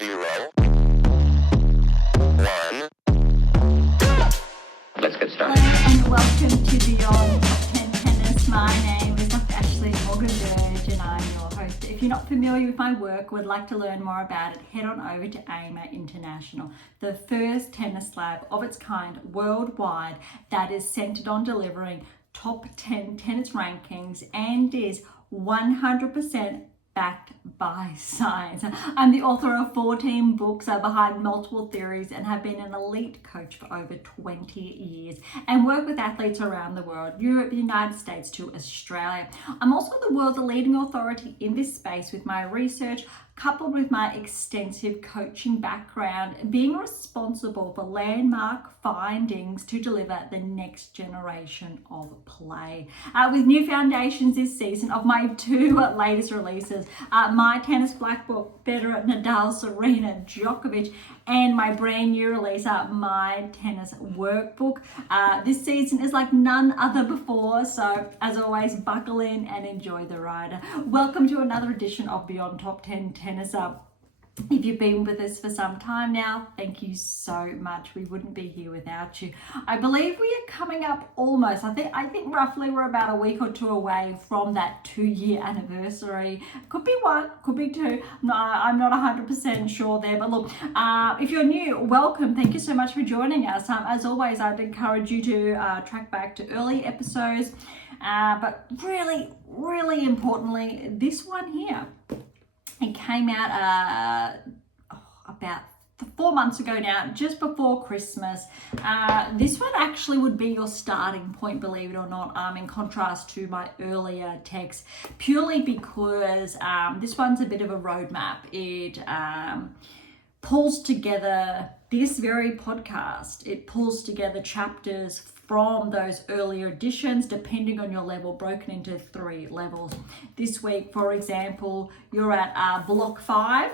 0, 1. Let's get started. Hello and welcome to Beyond Top 10 Tennis. My name is Dr. Ashley Morgan Berge and I'm your host. If you're not familiar with my work or would like to learn more about it, head on over to AM8 International, the first tennis lab of its kind worldwide that is centered on delivering top 10 tennis rankings and is 100% backed by science. I'm the author of 14 books behind multiple theories and have been an elite coach for over 20 years and work with athletes around the world, Europe, the United States to Australia. I'm also the world's leading authority in this space with my research coupled with my extensive coaching background, being responsible for landmark findings to deliver the next generation of play. With new foundations this season of my two latest releases, my tennis black book, Federer, Nadal, Serena, Djokovic, and my brand new release, my tennis workbook. This season is like none other before, so as always, buckle in and enjoy the ride. Welcome to another edition of Beyond Top 10 Tennis. If you've been with us for some time now, thank you so much. We wouldn't be here without you. I believe we are coming up almost, I think roughly we're about a week or two away from that 2-year anniversary. Could be one, could be two. I'm not 100% sure there, but look, if you're new, welcome. Thank you so much for joining us. As always, I'd encourage you to track back to early episodes, but really importantly, this one here. It came out about 4 months ago now, just before Christmas. This one actually would be your starting point, believe it or not, in contrast to my earlier text, purely because this one's a bit of a roadmap. It pulls together this very podcast. It pulls together chapters from those earlier editions, depending on your level, broken into 3 levels. This week, for example, you're at block 5,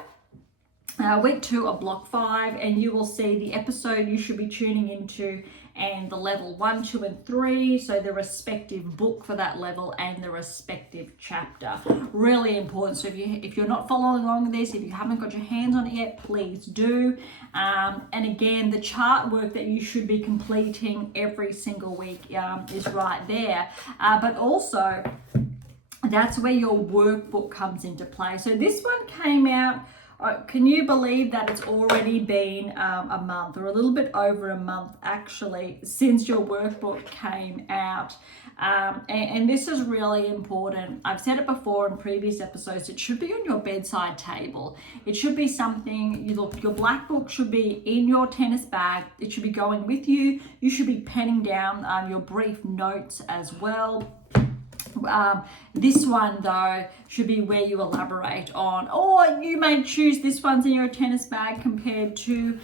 week 2 of block 5, and you will see the episode you should be tuning into and the level 1, 2, and 3, so the respective book for that level and the respective chapter. Really important. So if you're not following along with this, if you haven't got your hands on it yet, please do. And again, the chart work that you should be completing every single week is right there. But also, that's where your workbook comes into play. So this one came out, can you believe that it's already been a month, or a little bit over a month actually, since your workbook came out? And this is really important. I've said it before in previous episodes, it should be on your bedside table. It should be something, your black book should be in your tennis bag. It should be going with you. You should be penning down your brief notes as well. This one though should be where you elaborate on, or you may choose this one's in your tennis bag compared to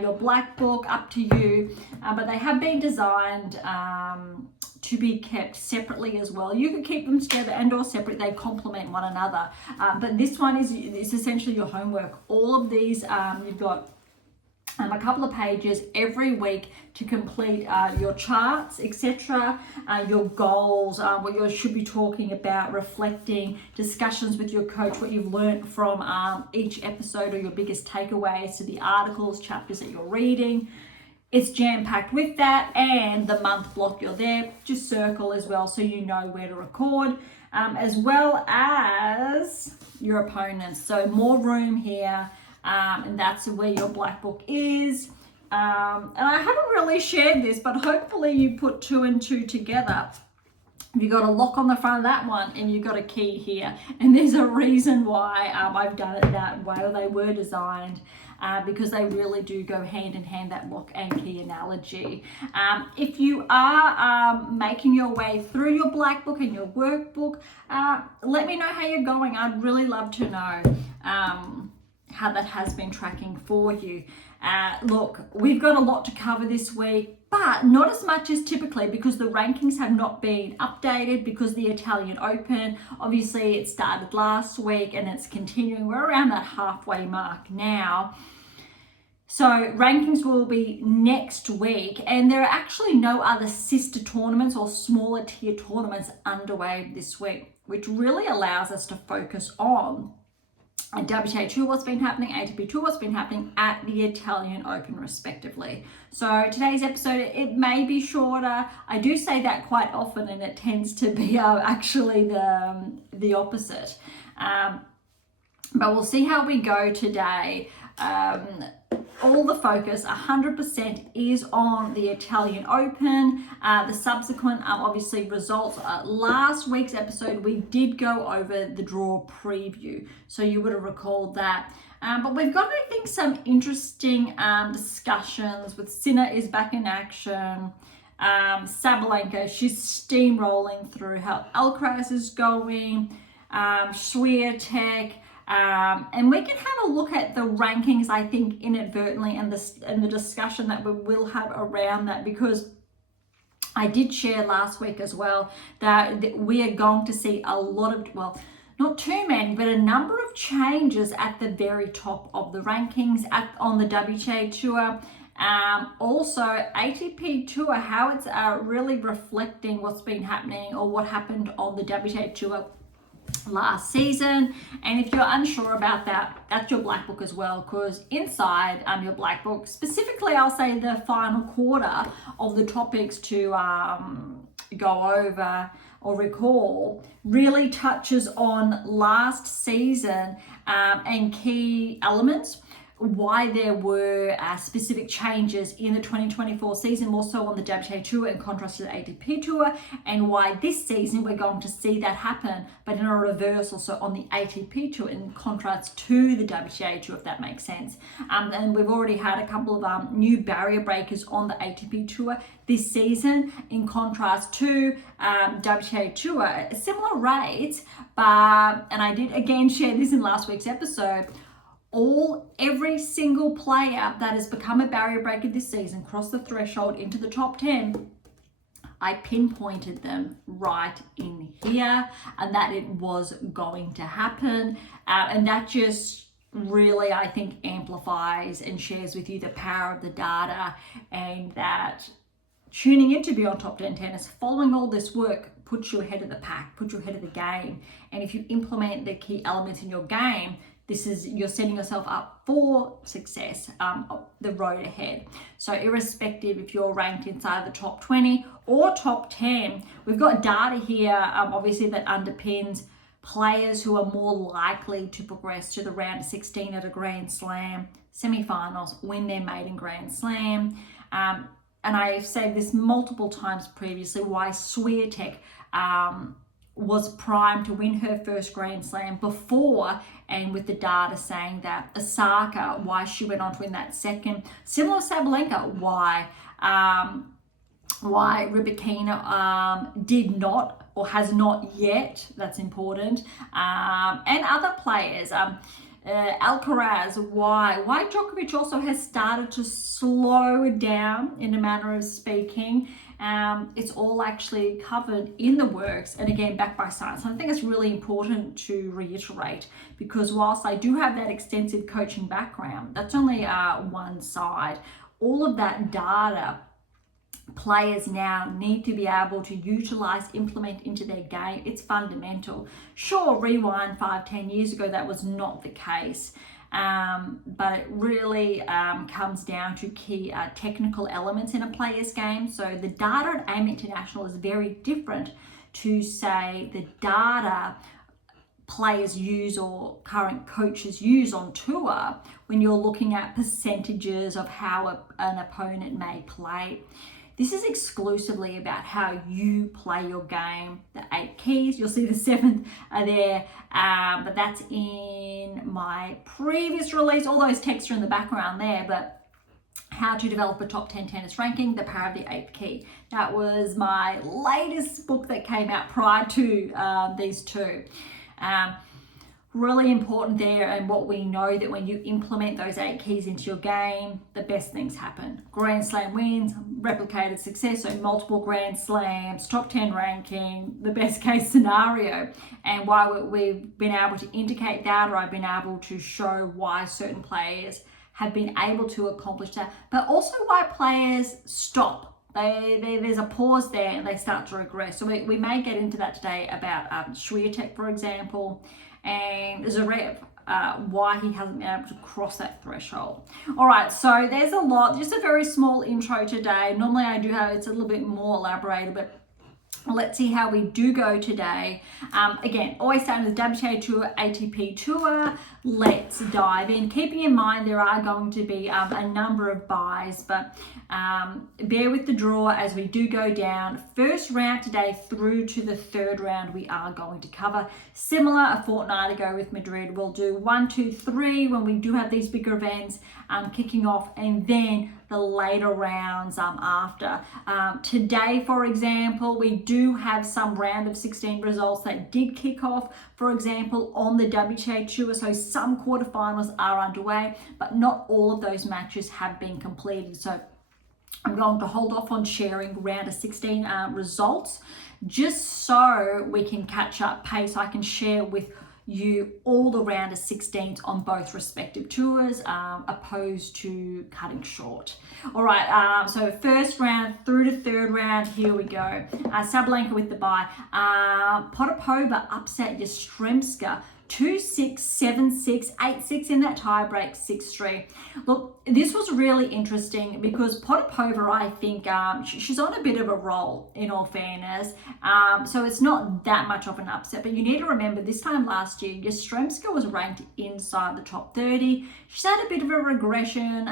your black book, up to you, but they have been designed to be kept separately as well. You can keep them together and or separate, they complement one another, but this one is essentially your homework. All of these, you've got a couple of pages every week to complete your charts, etc., your goals, what you should be talking about, reflecting, discussions with your coach, what you've learned from each episode, or your biggest takeaways to the articles, chapters that you're reading. It's jam-packed with that, and the month block you're there, just circle as well so you know where to record, as well as your opponents. So more room here. And that's where your black book is. And I haven't really shared this, but hopefully you put 2 and 2 together. You got a lock on the front of that one, and you got a key here. And there's a reason why I've done it that way, or they were designed, because they really do go hand in hand, that lock and key analogy. If you are making your way through your black book and your workbook, let me know how you're going. I'd really love to know how that has been tracking for you. Look, we've got a lot to cover this week, but not as much as typically, because the rankings have not been updated, because the Italian Open, obviously it started last week and it's continuing. We're around that halfway mark now. So rankings will be next week, and there are actually no other sister tournaments or smaller tier tournaments underway this week, which really allows us to focus on WTA Tour, what's been happening, ATP Tour, what's been happening at the Italian Open respectively. So today's episode, it may be shorter. I do say that quite often, and it tends to be actually the opposite. But we'll see how we go today. All the focus 100% is on the Italian Open, the subsequent obviously results. Last week's episode we did go over the draw preview, so you would have recalled that. But we've got, I think, some interesting discussions with Sinner is back in action. Sabalenka, she's steamrolling through, how Alcaraz is going, Swiatek. And we can have a look at the rankings, I think, inadvertently, and the discussion that we will have around that, because I did share last week as well that we are going to see a lot of, well, not too many, but a number of changes at the very top of the rankings on the WTA Tour. Also ATP Tour, how it's really reflecting what's been happening or what happened on the WTA Tour last season. And if you're unsure about that, that's your black book as well, because inside your black book, specifically I'll say the final quarter of the topics to go over or recall really touches on last season and key elements, why there were specific changes in the 2024 season, more so on the WTA Tour in contrast to the ATP Tour, and why this season we're going to see that happen, but in a reverse also on the ATP Tour in contrast to the WTA Tour, if that makes sense. And we've already had a couple of new barrier breakers on the ATP Tour this season in contrast to WTA Tour, similar rates, but, and I did again share this in last week's episode, every single player that has become a barrier breaker this season, crossed the threshold into the top 10, I pinpointed them right in here, and that it was going to happen. And that just really, I think, amplifies and shares with you the power of the data, and that tuning into Beyond Top 10 Tennis, following all this work, puts you ahead of the pack, puts you ahead of the game. And if you implement the key elements in your game, you're setting yourself up for success, the road ahead. So irrespective if you're ranked inside the top 20 or top 10, we've got data here, obviously, that underpins players who are more likely to progress to the round of 16 at a Grand Slam, semi-finals, win their maiden Grand Slam. And I've said this multiple times previously, why Swiatek was primed to win her first Grand Slam before, and with the data saying that Osaka, why she went on to win that second. Similar Sabalenka, why Rybakina did not or has not yet, that's important, and other players. Alcaraz, why Djokovic also has started to slow down, in a manner of speaking. It's all actually covered in the works, and again, backed by science. And I think it's really important to reiterate, because whilst I do have that extensive coaching background, that's only one side. All of that data, players now need to be able to utilize, implement into their game. It's fundamental. Sure, rewind 5-10 years ago, that was not the case. But it really comes down to key technical elements in a player's game. So the data at AM8 International is very different to, say, the data players use or current coaches use on tour when you're looking at percentages of how an opponent may play. This is exclusively about how you play your game. The 8 keys, you'll see the 7th are there, but that's in my previous release. All those texts are in the background there, but how to develop a top 10 tennis ranking, the power of the 8th key. That was my latest book that came out prior to these two. Really important there, and what we know, that when you implement those 8 keys into your game, the best things happen. Grand Slam wins, replicated success, so multiple Grand Slams, top 10 ranking, the best case scenario. And why we've been able to indicate that, or I've been able to show why certain players have been able to accomplish that, but also why players stop. There's a pause there and they start to regress. So we may get into that today about Swiatek, for example, and Zverev. why he hasn't been able to cross that threshold. All right, so there's a lot, just a very small intro today. Normally I do have, it's a little bit more elaborated, but let's see how we do go today. Again, always starting with WTA Tour, ATP Tour. Let's dive in. Keeping in mind there are going to be a number of buys, but bear with the draw as we do go down. First round today through to the third round we are going to cover. Similar a fortnight ago with Madrid, we'll do 1, 2, 3 when we do have these bigger events kicking off, and then the later rounds after. Today, for example, we do have some round of 16 results that did kick off, for example, on the WTA Tour. So some quarterfinals are underway, but not all of those matches have been completed. So I'm going to hold off on sharing round of 16 results just so we can catch up pace. I can share with you all the round of 16s on both respective tours, opposed to cutting short. All right, so first round through to third round, here we go. Sabalenka with the bye. Potapova upset Yastremska 2-6, 7-6, 8-6 in that tiebreak, 6-3. Look, this was really interesting because Potapova, I think, she's on a bit of a roll, in all fairness. So it's not that much of an upset. But you need to remember, this time last year, Yastremska was ranked inside the top 30. She's had a bit of a regression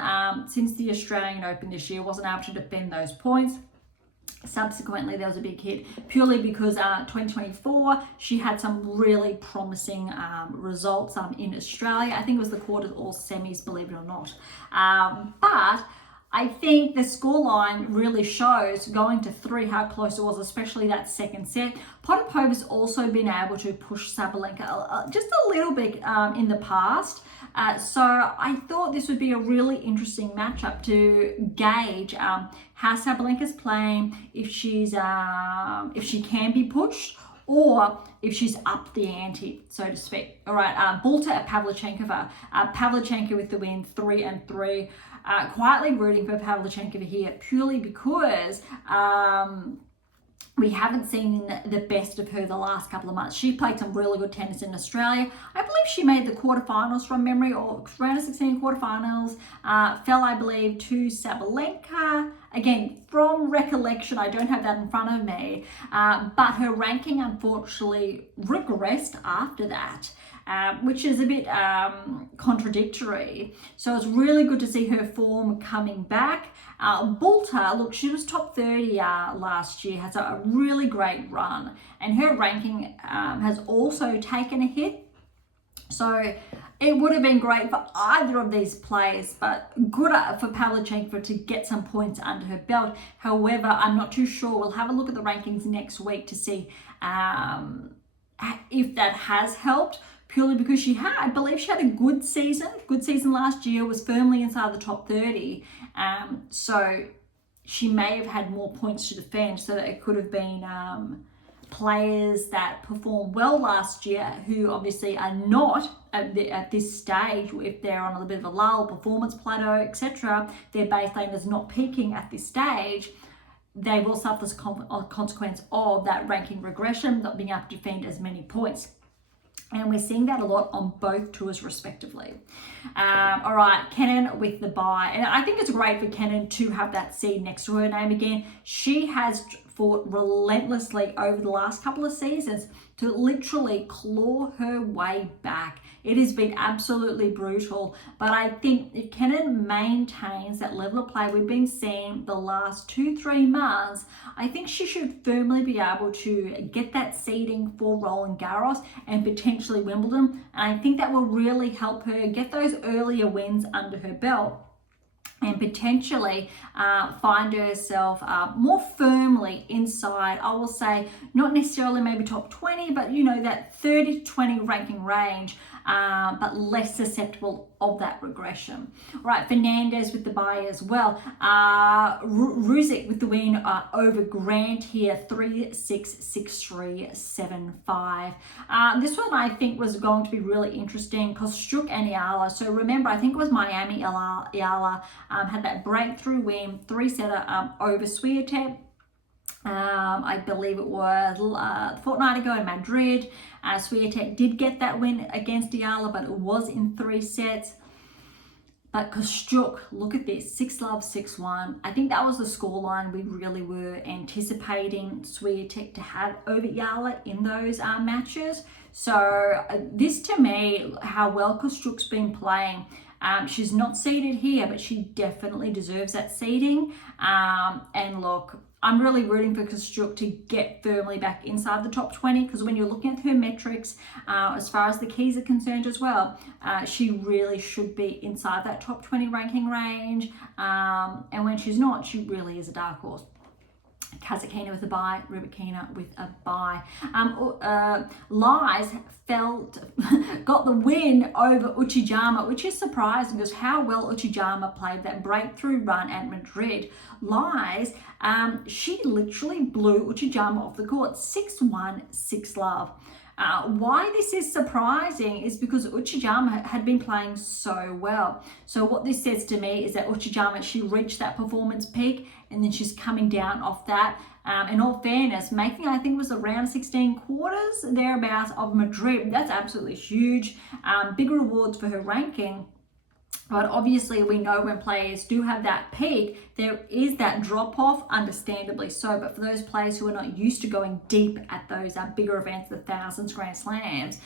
since the Australian Open this year. Wasn't able to defend those points. Subsequently, there was a big hit purely because 2024 she had some really promising results in Australia. I think it was the quarters or semis, believe it or not. But I think the scoreline really shows going to 3 how close it was, especially that second set. Potapova's also been able to push Sabalenka just a little bit in the past. So I thought this would be a really interesting matchup to gauge how Sabalenka's playing, if she can be pushed, or if she's up the ante, so to speak. All right, Bulta at Pavlyuchenkova. Pavlyuchenkova with the win, 3-3. Quietly rooting for Pavlyuchenkova here, purely because we haven't seen the best of her the last couple of months. She played some really good tennis in Australia. I believe she made the quarterfinals from memory, or round of 16 quarterfinals. Fell, I believe, to Sabalenka. Again, from recollection, I don't have that in front of me. But her ranking, unfortunately, regressed after that. Which is a bit contradictory. So it's really good to see her form coming back. Bulta, look, she was top 30 last year, has a really great run, and her ranking has also taken a hit. So it would have been great for either of these players, but good for Pavlyuchenkova to get some points under her belt. However, I'm not too sure. We'll have a look at the rankings next week to see if that has helped. Purely because I believe she had a good season last year, was firmly inside the top 30. So she may have had more points to defend, so that it could have been players that performed well last year who obviously are not at this stage, if they're on a little bit of a lull, performance plateau, etc. Their baseline is not peaking at this stage. They will suffer the consequence of that ranking regression, not being able to defend as many points. And we're seeing that a lot on both tours respectively. All right, Kenin with the bye. And I think it's great for Kenin to have that seed next to her name again. She has fought relentlessly over the last couple of seasons to literally claw her way back. It has been absolutely brutal, but I think if Kenin maintains that level of play we've been seeing the last 2-3 months, I think she should firmly be able to get that seeding for Roland Garros and potentially Wimbledon. And I think that will really help her get those earlier wins under her belt and potentially find herself more firmly inside, I will say, not necessarily maybe top 20, but that 30 to 20 ranking range, but less susceptible of that regression. All right, Fernandez with the bye as well. Ruzic with the win over Grant here, 3-6, 6-3, 7-5. This one I think was going to be really interesting because Strzuk and Ayala. So remember, I think it was Miami Ayala had that breakthrough win, 3-setter over Swiatek. I believe it was a fortnight ago in Madrid. Swiatek did get that win against Ayala, but it was in 3 sets. But Kostyuk, look at this, 6-love, 6-1. I think that was the scoreline we really were anticipating Swiatek to have over Ayala in those matches. So this, to me, how well Kostyuk's been playing. She's not seeded here, but she definitely deserves that seeding. And look, I'm really rooting for Kostyuk to get firmly back inside the top 20, because when you're looking at her metrics, as far as the keys are concerned as well, she really should be inside that top 20 ranking range. And when she's not, she really is a dark horse. Kasatkina with a bye, Rybakina with a bye. Lies got the win over Uchijama, which is surprising because how well Uchijama played that breakthrough run at Madrid. Lies, she literally blew Uchijama off the court, 6-1, 6-love. Why this is surprising is because Uchijama had been playing so well. So what this says to me is that Uchijama, she reached that performance peak and then she's coming down off that. In all fairness, making, I think it was around 16 quarters, thereabouts, of Madrid. That's absolutely huge. Big rewards for her ranking. But obviously we know when players do have that peak, there is that drop off, understandably so. But for those players who are not used to going deep at those bigger events, the thousands, Grand Slams,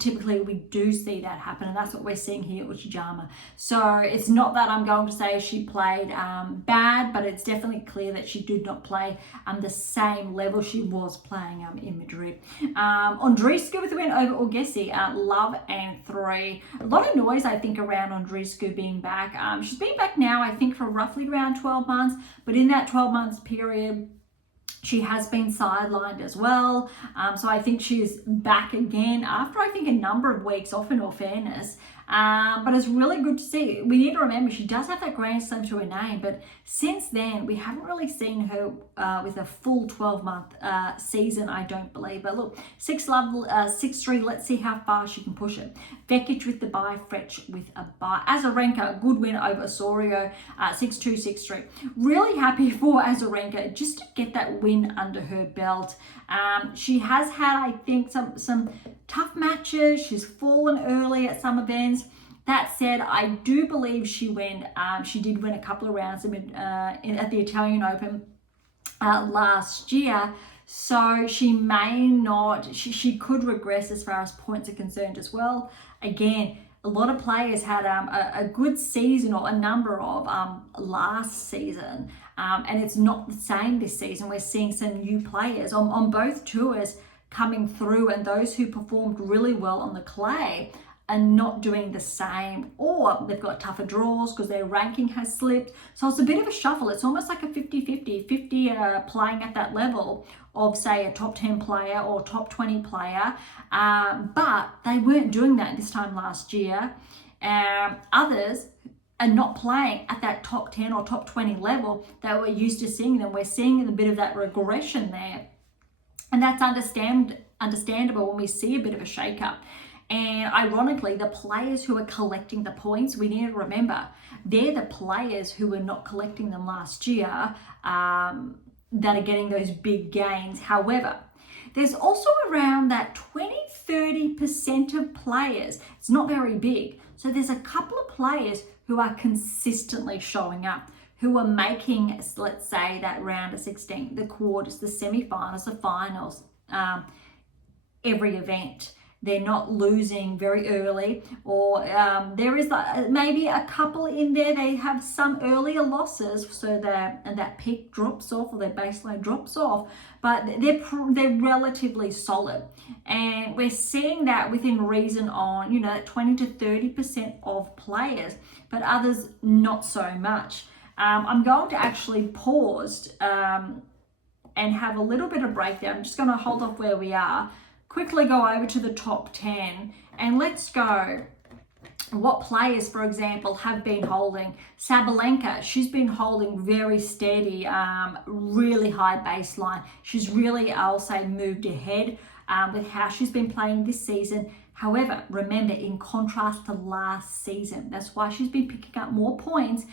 typically we do see that happen. And that's what we're seeing here at Uchijama. So it's not that I'm going to say she played bad, but it's definitely clear that she did not play the same level she was playing in Madrid. Andreescu with the win over Agassi, love and 3. A lot of noise, I think, around Andreescu being back. She's been back now, I think, for roughly around 12 months, but in that 12 months period, she has been sidelined as well. So I think she's back again after, I think, a number of weeks off, in all fairness. But it's really good to see. We need to remember she does have that Grand Slam to her name, but since then we haven't really seen her with a full 12-month season, I don't believe. But look, 6-love, 6-3, let's see how far she can push it. Vekic with the bye, Fretch with a bye. Azarenka, good win over Osorio, 6-2, 6-3. Really happy for Azarenka just to get that win under her belt. She has had, I think, some tough matches. She's fallen early at some events. That said, I do believe she did win a couple of rounds at the Italian Open last year. So she may not, she could regress as far as points are concerned as well. Again, a lot of players had a good season, or a number of last season, and it's not the same this season. We're seeing some new players on both tours coming through, and those who performed really well on the clay are not doing the same, or they've got tougher draws because their ranking has slipped. So it's a bit of a shuffle. It's almost like a 50-50 playing at that level of, say, a top 10 player or top 20 player, but they weren't doing that this time last year. Others are not playing at that top 10 or top 20 level that we're used to seeing them. We're seeing a bit of that regression there, and that's understandable when we see a bit of a shake-up. And ironically, the players who are collecting the points, we need to remember, they're the players who were not collecting them last year that are getting those big gains. However, there's also around that 20-30% of players, it's not very big. So there's a couple of players who are consistently showing up, who are making, let's say, that round of 16, the quarters, the semi-finals, the finals, every event. They're not losing very early, or there is maybe a couple in there, they have some earlier losses, so that peak drops off, or their baseline drops off, but they're relatively solid. And we're seeing that within reason on, 20-30% of players, but others not so much. I'm going to actually pause and have a little bit of breakdown. I'm just going to hold off where we are, quickly go over to the top 10, and let's go what players, for example, have been holding. Sabalenka, she's been holding very steady, really high baseline. She's really, I'll say, moved ahead with how she's been playing this season. However, remember, in contrast to last season, that's why she's been picking up more points,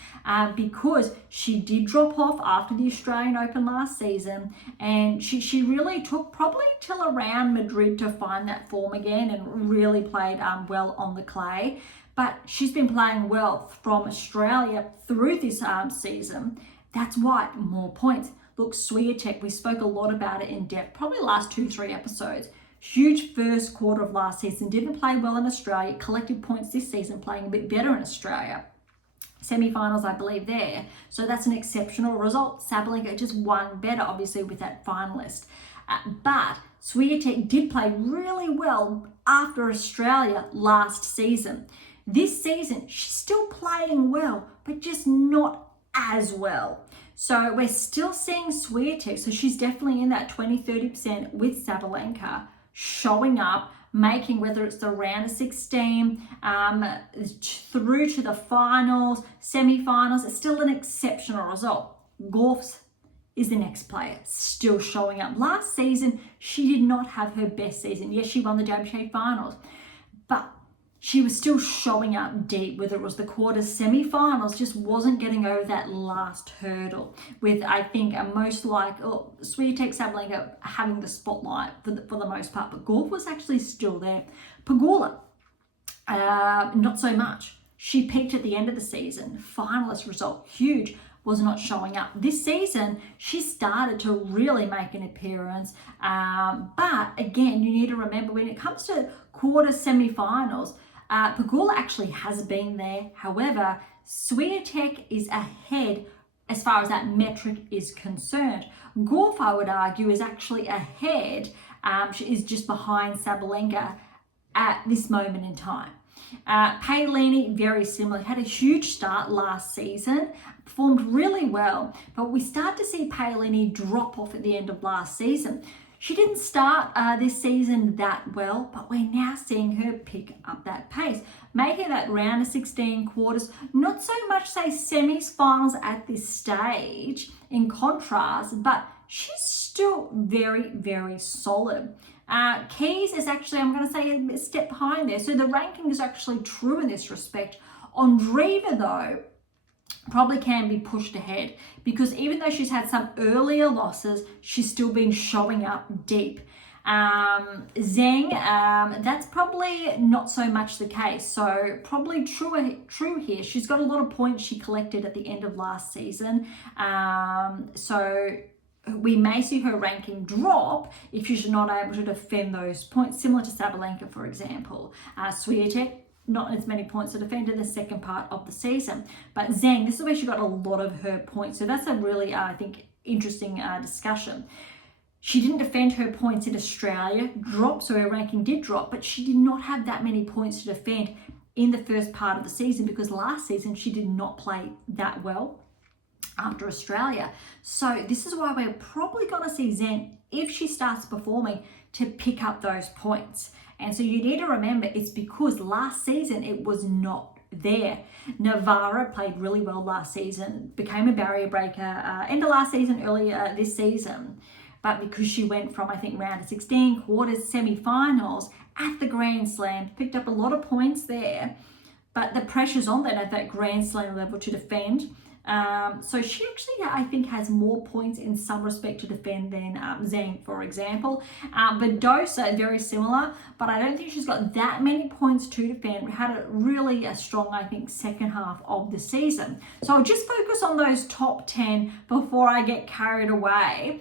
because she did drop off after the Australian Open last season, and she really took probably till around Madrid to find that form again and really played well on the clay. But she's been playing well from Australia through this season. That's why more points. Look, Swiatek, we spoke a lot about it in depth, probably the last 2-3 episodes. Huge first quarter of last season, didn't play well in Australia, collected points this season, playing a bit better in Australia. Semi-finals, I believe, there. So that's an exceptional result. Sabalenka just won better, obviously, with that finalist. But Swiatek did play really well after Australia last season. This season, she's still playing well, but just not as well. So we're still seeing Swiatek, so she's definitely in that 20-30% with Sabalenka, showing up, making, whether it's the round of 16, through to the finals, semi-finals. It's still an exceptional result. Gauff is the next player, still showing up. Last season, she did not have her best season. Yes, she won the WTA finals, but she was still showing up deep, whether it was the quarters, semi-finals, just wasn't getting over that last hurdle. With, I think, most Swiatek, Sabalenka having the spotlight for the most part, but Gauff was actually still there. Pegula, not so much. She peaked at the end of the season. Finalist result, huge, was not showing up. This season, she started to really make an appearance. But again, you need to remember, when it comes to quarter semi-finals, Pegula actually has been there. However, Swiatek is ahead as far as that metric is concerned. Gauff, I would argue, is actually ahead. She is just behind Sabalenka at this moment in time. Paolini, very similar, had a huge start last season, performed really well, but we start to see Paolini drop off at the end of last season. She didn't start this season that well, but we're now seeing her pick up that pace, making that round of 16, quarters, not so much, say, semis, finals at this stage in contrast, but she's still very, very solid. Keys is actually, I'm going to say, a step behind there. So the ranking is actually true in this respect. Andreeva, though, probably can be pushed ahead, because even though she's had some earlier losses, she's still been showing up deep. Zheng, that's probably not so much the case. So probably true here. She's got a lot of points she collected at the end of last season. So we may see her ranking drop if she's not able to defend those points, similar to Sabalenka, for example. Swiatek, not as many points to defend in the second part of the season. But Zheng, this is where she got a lot of her points. So that's a really, I think, interesting discussion. She didn't defend her points in Australia, dropped, so her ranking did drop, but she did not have that many points to defend in the first part of the season, because last season she did not play that well after Australia. So this is why we're probably going to see Zheng, if she starts performing, to pick up those points. And so you need to remember, it's because last season it was not there. Navarra played really well last season, became a barrier breaker end of last season, earlier this season. But because she went from, I think, round of 16, quarters, semi-finals at the Grand Slam, picked up a lot of points there. But the pressure's on then at that Grand Slam level to defend. So she actually, I think, has more points in some respect to defend than Zheng, for example. Badosa, very similar, but I don't think she's got that many points to defend. We had a strong, I think, second half of the season. So I'll just focus on those top 10 before I get carried away,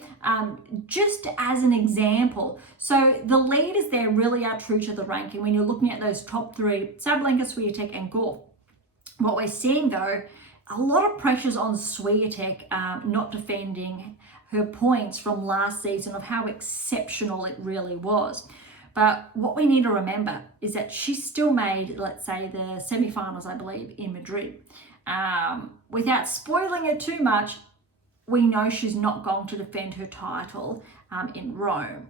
just as an example. So the leaders there really are true to the ranking when you're looking at those top three, Sabalenka, Swiatek and Gauff. What we're seeing, though, a lot of pressures on Swiatek not defending her points from last season of how exceptional it really was. But what we need to remember is that she still made, let's say, the semi-finals, I believe, in Madrid. Without spoiling it too much, we know she's not going to defend her title in Rome.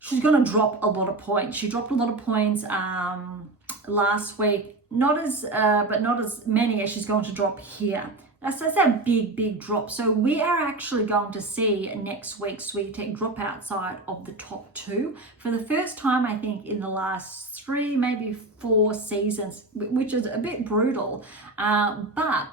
She's going to drop a lot of points. She dropped a lot of points last week. Not as many as she's going to drop here. That's a big drop. So we are actually going to see next week Swiatek drop outside of the top 2 for the first time, I think, in the last 3, maybe 4 seasons, which is a bit brutal. But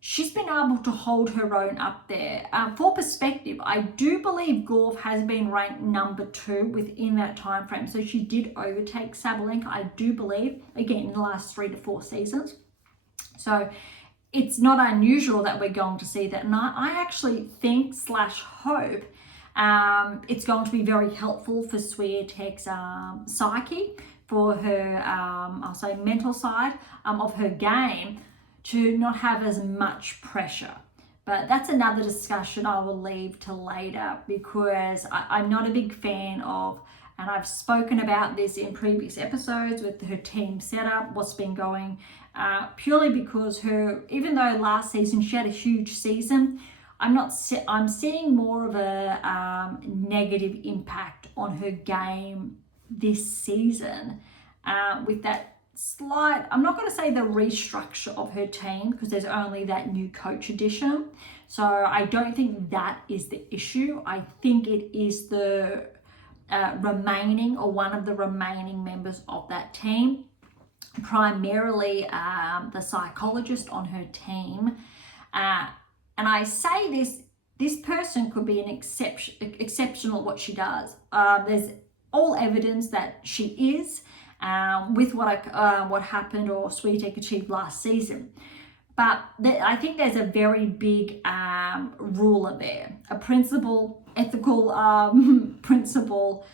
she's been able to hold her own up there. For perspective, I do believe Gauff has been ranked number 2 within that time frame. So she did overtake Sabalenka, I do believe, again, in the last 3 to 4 seasons. So it's not unusual that we're going to see that. And I actually think / hope it's going to be very helpful for Swiatek's psyche, for her, I'll say, mental side of her game, to not have as much pressure. But that's another discussion I will leave to later, because I'm not a big fan of, and I've spoken about this in previous episodes with her team setup, what's been going, purely because even though last season she had a huge season, I'm seeing more of a negative impact on her game this season, with that slight, I'm not going to say the restructure of her team, because there's only that new coach addition. So I don't think that is the issue. I think it is the remaining, or one of the remaining members of that team, primarily the psychologist on her team. And I say this person could be an exceptional at what she does. There's all evidence that she is, with what happened or Swiatek achieved last season. But I think there's a very big ruler there, a principle, ethical principle.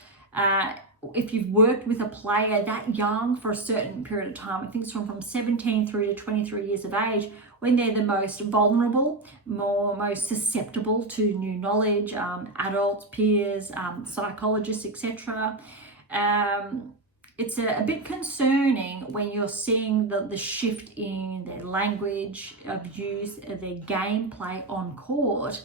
If you've worked with a player that young for a certain period of time, I think it's from 17 through to 23 years of age, when they're the most vulnerable, most susceptible to new knowledge, adults, peers, psychologists, etc. It's a bit concerning when you're seeing the shift in their language of use, their gameplay on court,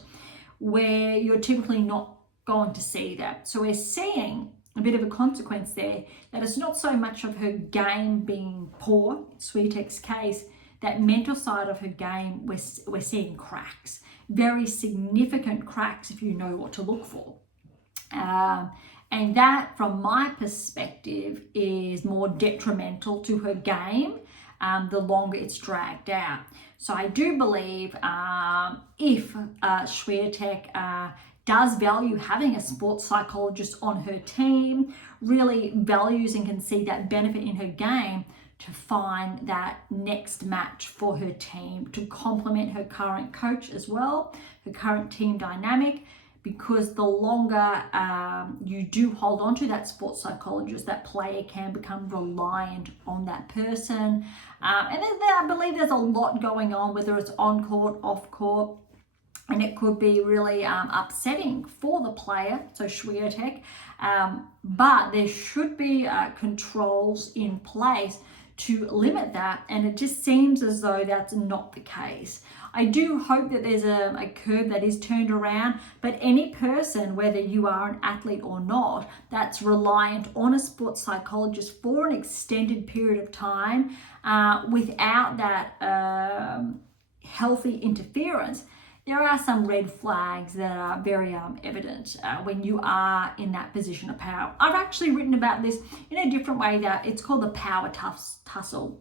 where you're typically not going to see that. So we're seeing a bit of a consequence there, that it's not so much of her game being poor, Swiatek's case, that mental side of her game, we're seeing cracks, very significant cracks if you know what to look for. And that, from my perspective, is more detrimental to her game the longer it's dragged out. So I do believe if Swiatek does value having a sports psychologist on her team, really values and can see that benefit in her game, to find that next match for her team, to complement her current coach as well, her current team dynamic, because the longer you do hold on to that sports psychologist, that player can become reliant on that person. And then I believe there's a lot going on, whether it's on court, off court, and it could be really upsetting for the player, so Swiatek. But there should be controls in place to limit that, and it just seems as though that's not the case. I do hope that there's a curve that is turned around, but any person, whether you are an athlete or not, that's reliant on a sports psychologist for an extended period of time without that healthy interference, there are some red flags that are very evident when you are in that position of power. I've actually written about this in a different way, that it's called the power tussle,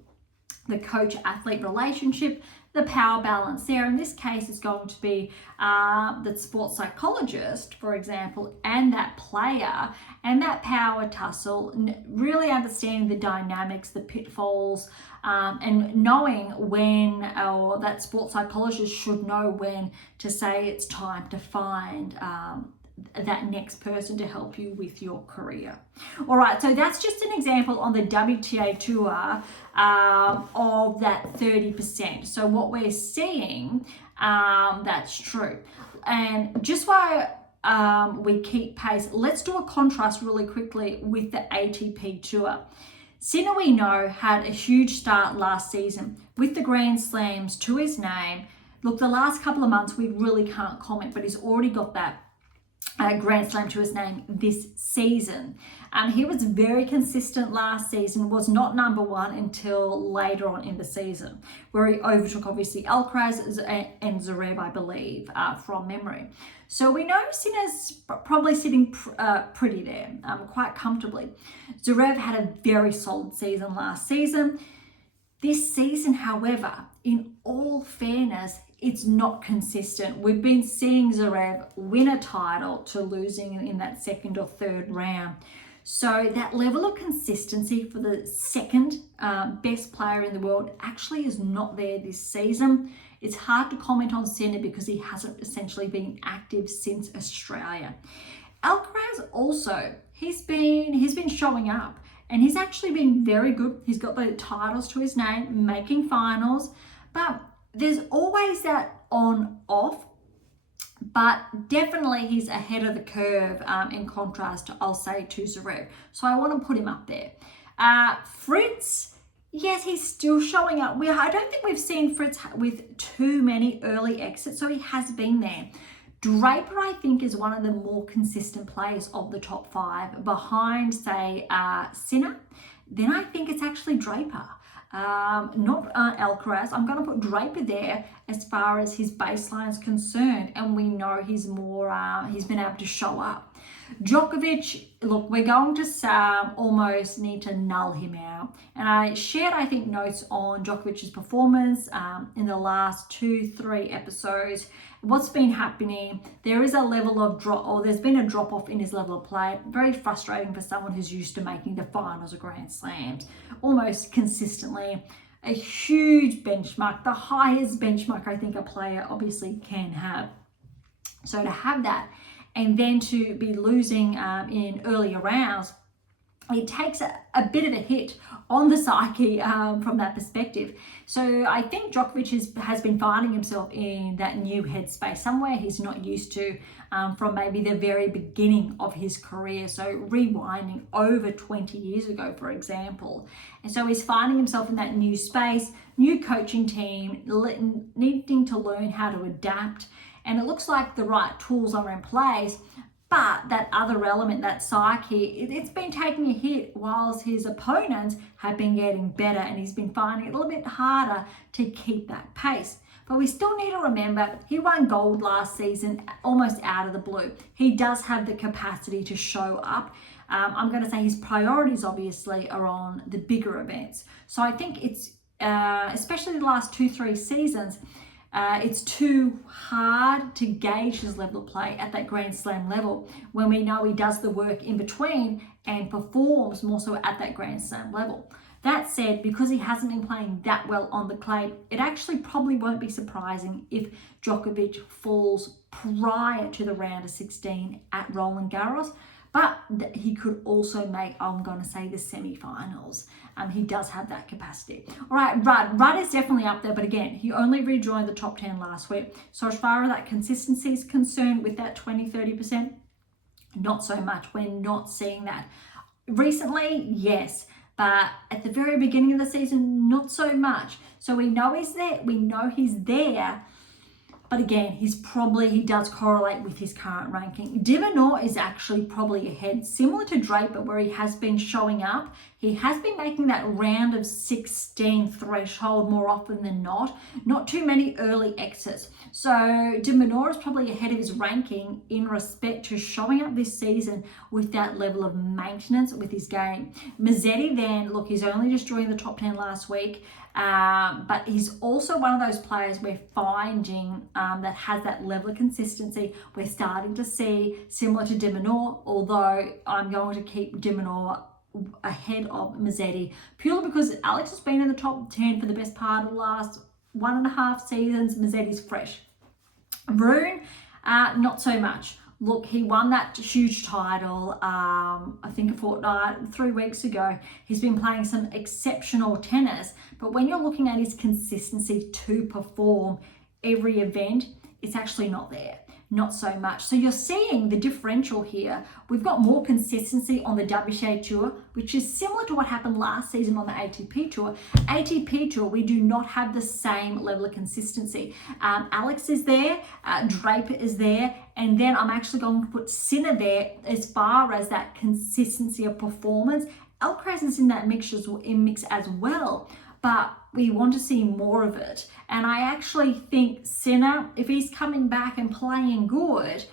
the coach-athlete relationship, the power balance there. In this case, it's going to be the sports psychologist, for example, and that player, and that power tussle, really understanding the dynamics, the pitfalls, and knowing when, or that sports psychologist should know when to say it's time to find that next person to help you with your career. All right, so that's just an example on the WTA tour of that 30%. So what we're seeing, that's true. And just while we keep pace, let's do a contrast really quickly with the ATP tour. Sinner, we know, had a huge start last season with the Grand Slams to his name. Look, the last couple of months we really can't comment, but he's already got that Grand Slam to his name this season. He was very consistent last season, was not number one until later on in the season, where he overtook obviously Alcaraz and Zverev, I believe, from memory. So we know Sinner's probably sitting pretty there, quite comfortably. Zverev had a very solid season last season. This season, however, in all fairness, it's not consistent. We've been seeing Zverev win a title to losing in that second or third round. So that level of consistency for the second best player in the world actually is not there this season. It's hard to comment on Sinner because he hasn't essentially been active since Australia. Alcaraz also, he's been showing up and he's actually been very good. He's got the titles to his name, making finals, but there's always that on-off, but definitely he's ahead of the curve in contrast to, I'll say, to Zverev. So I want to put him up there. Fritz, yes, he's still showing up. I don't think we've seen Fritz with too many early exits, so he has been there. Draper, I think, is one of the more consistent players of the top five, behind, say, Sinner. Then I think it's actually Draper. Not Alcaraz. I'm going to put Draper there as far as his baseline is concerned, and we know he's been able to show up. Djokovic, look, we're going to almost need to null him out. And I shared, I think, notes on Djokovic's performance in the last 2-3 episodes. What's been happening? There is a level of there's been a drop off in his level of play. Very frustrating for someone who's used to making the finals of Grand Slams almost consistently. A huge benchmark, the highest benchmark I think a player obviously can have. So to have that, and then to be losing in earlier rounds, it takes a bit of a hit on the psyche from that perspective. So I think Djokovic has been finding himself in that new headspace, somewhere he's not used to from maybe the very beginning of his career. So rewinding over 20 years ago, for example. And so he's finding himself in that new space, new coaching team, needing to learn how to adapt. And it looks like the right tools are in place, but that other element, that psyche, it's been taking a hit whilst his opponents have been getting better, and he's been finding it a little bit harder to keep that pace. But we still need to remember he won gold last season almost out of the blue. He does have the capacity to show up. I'm going to say his priorities obviously are on the bigger events. So I think it's, especially the last 2-3 seasons, it's too hard to gauge his level of play at that Grand Slam level when we know he does the work in between and performs more so at that Grand Slam level. That said, because he hasn't been playing that well on the clay, it actually probably won't be surprising if Djokovic falls prior to the round of 16 at Roland Garros. But he could also make, I'm going to say, the semi-finals. He does have that capacity. All right, Rudd is definitely up there. But again, he only rejoined the top 10 last week. So as far as that consistency is concerned with that 20-30%, not so much. We're not seeing that. Recently, yes. But at the very beginning of the season, not so much. So we know he's there. We know he's there. But again, he does correlate with his current ranking. De Minaur is actually probably ahead, similar to Draper, where he has been showing up. He has been making that round of 16 threshold more often than not. Not too many early exits. So De Minaur is probably ahead of his ranking in respect to showing up this season with that level of maintenance with his game. Mazzetti then, look, he's only just joined the top 10 last week. But he's also one of those players we're finding that has that level of consistency. We're starting to see similar to De Minaur, although I'm going to keep De Minaur ahead of Mazzetti purely because Alex has been in the top 10 for the best part of the last 1.5 seasons. Mazzetti's fresh. Rune, not so much. Look, he won that huge title, I think 3 weeks ago. He's been playing some exceptional tennis, but when you're looking at his consistency to perform every event, it's actually not there. not so much. So you're seeing the differential here. We've got more consistency on the WTA Tour, which is similar to what happened last season on the ATP Tour. ATP Tour, we do not have the same level of consistency. Alex is there, Draper is there, and then I'm actually going to put Sinner there as far as that consistency of performance. Alcaraz is in that mix as well, but we want to see more of it. And I actually think Sinner, if he's coming back and playing good,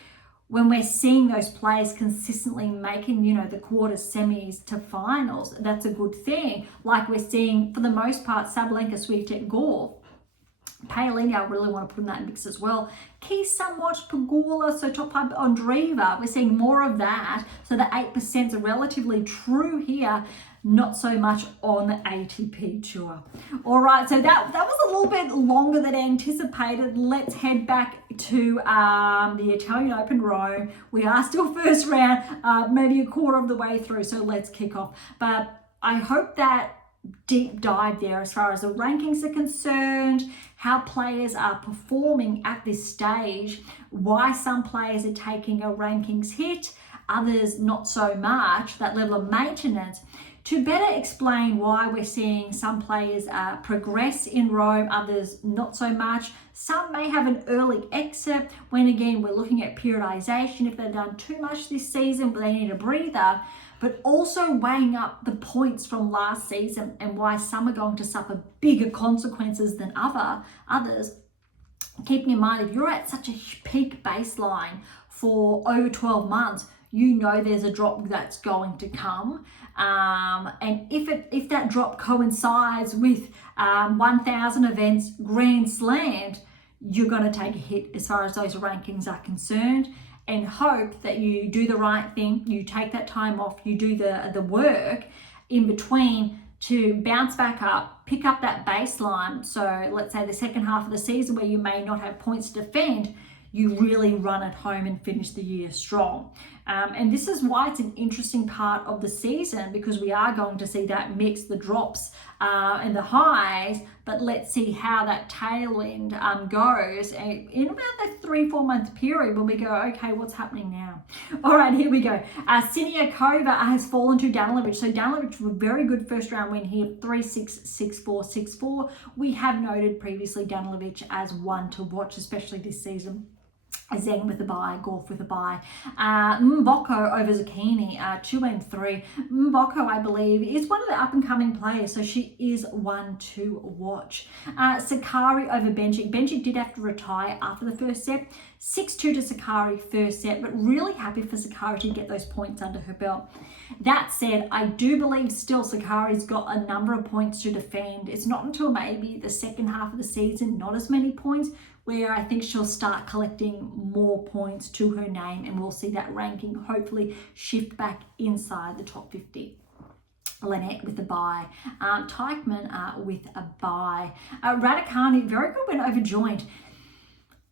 when we're seeing those players consistently making, the quarters, semis to finals, that's a good thing. Like we're seeing, for the most part, Sabalenka, Swiatek, Gauff. Paolini, I really want to put in that mix as well. Key somewhat Pegula, so top up Andreeva. We're seeing more of that. So the 8% are relatively true here, not so much on the ATP Tour. All right, so that was a little bit longer than anticipated. Let's head back to the Italian Open Rome. We are still first round, maybe a quarter of the way through, so let's kick off. But I hope that deep dive there as far as the rankings are concerned, how players are performing at this stage, why some players are taking a rankings hit, others not so much, that level of maintenance, to better explain why we're seeing some players progress in Rome, others not so much. Some may have an early exit when, again, we're looking at periodization. If they've done too much this season, but they need a breather, but also weighing up the points from last season and why some are going to suffer bigger consequences than others. Keeping in mind, if you're at such a peak baseline for over 12 months, there's a drop that's going to come. And if that drop coincides with 1,000 events, Grand Slam, you're going to take a hit as far as those rankings are concerned. And hope that you do the right thing, you take that time off, you do the work in between to bounce back up, pick up that baseline. So let's say the second half of the season where you may not have points to defend, you really run at home and finish the year strong. And this is why it's an interesting part of the season, because we are going to see that mix, the drops and the highs, but let's see how that tailwind goes in about the 3-4 month period when we go, okay, what's happening now? All right, here we go. Siniakova has fallen to Danilovic. So Danilovic with a very good first round win here, 3-6, 6-4, 6-4. We have noted previously Danilovic as one to watch, especially this season. Zeng with a bye, Gauff with a bye. Mboko over Zucchini, 2-3. Mboko, I believe, is one of the up-and-coming players, so she is one to watch. Sakari over Berge. Berge did have to retire after the first set. 6-2 to Sakari first set, but really happy for Sakari to get those points under her belt. That said, I do believe still Sakari's got a number of points to defend. It's not until maybe the second half of the season, not as many points, where I think she'll start collecting more points to her name, and we'll see that ranking hopefully shift back inside the top 50. Lynette with a bye. Teichmann with a bye. Raducanu, very good win over Joint.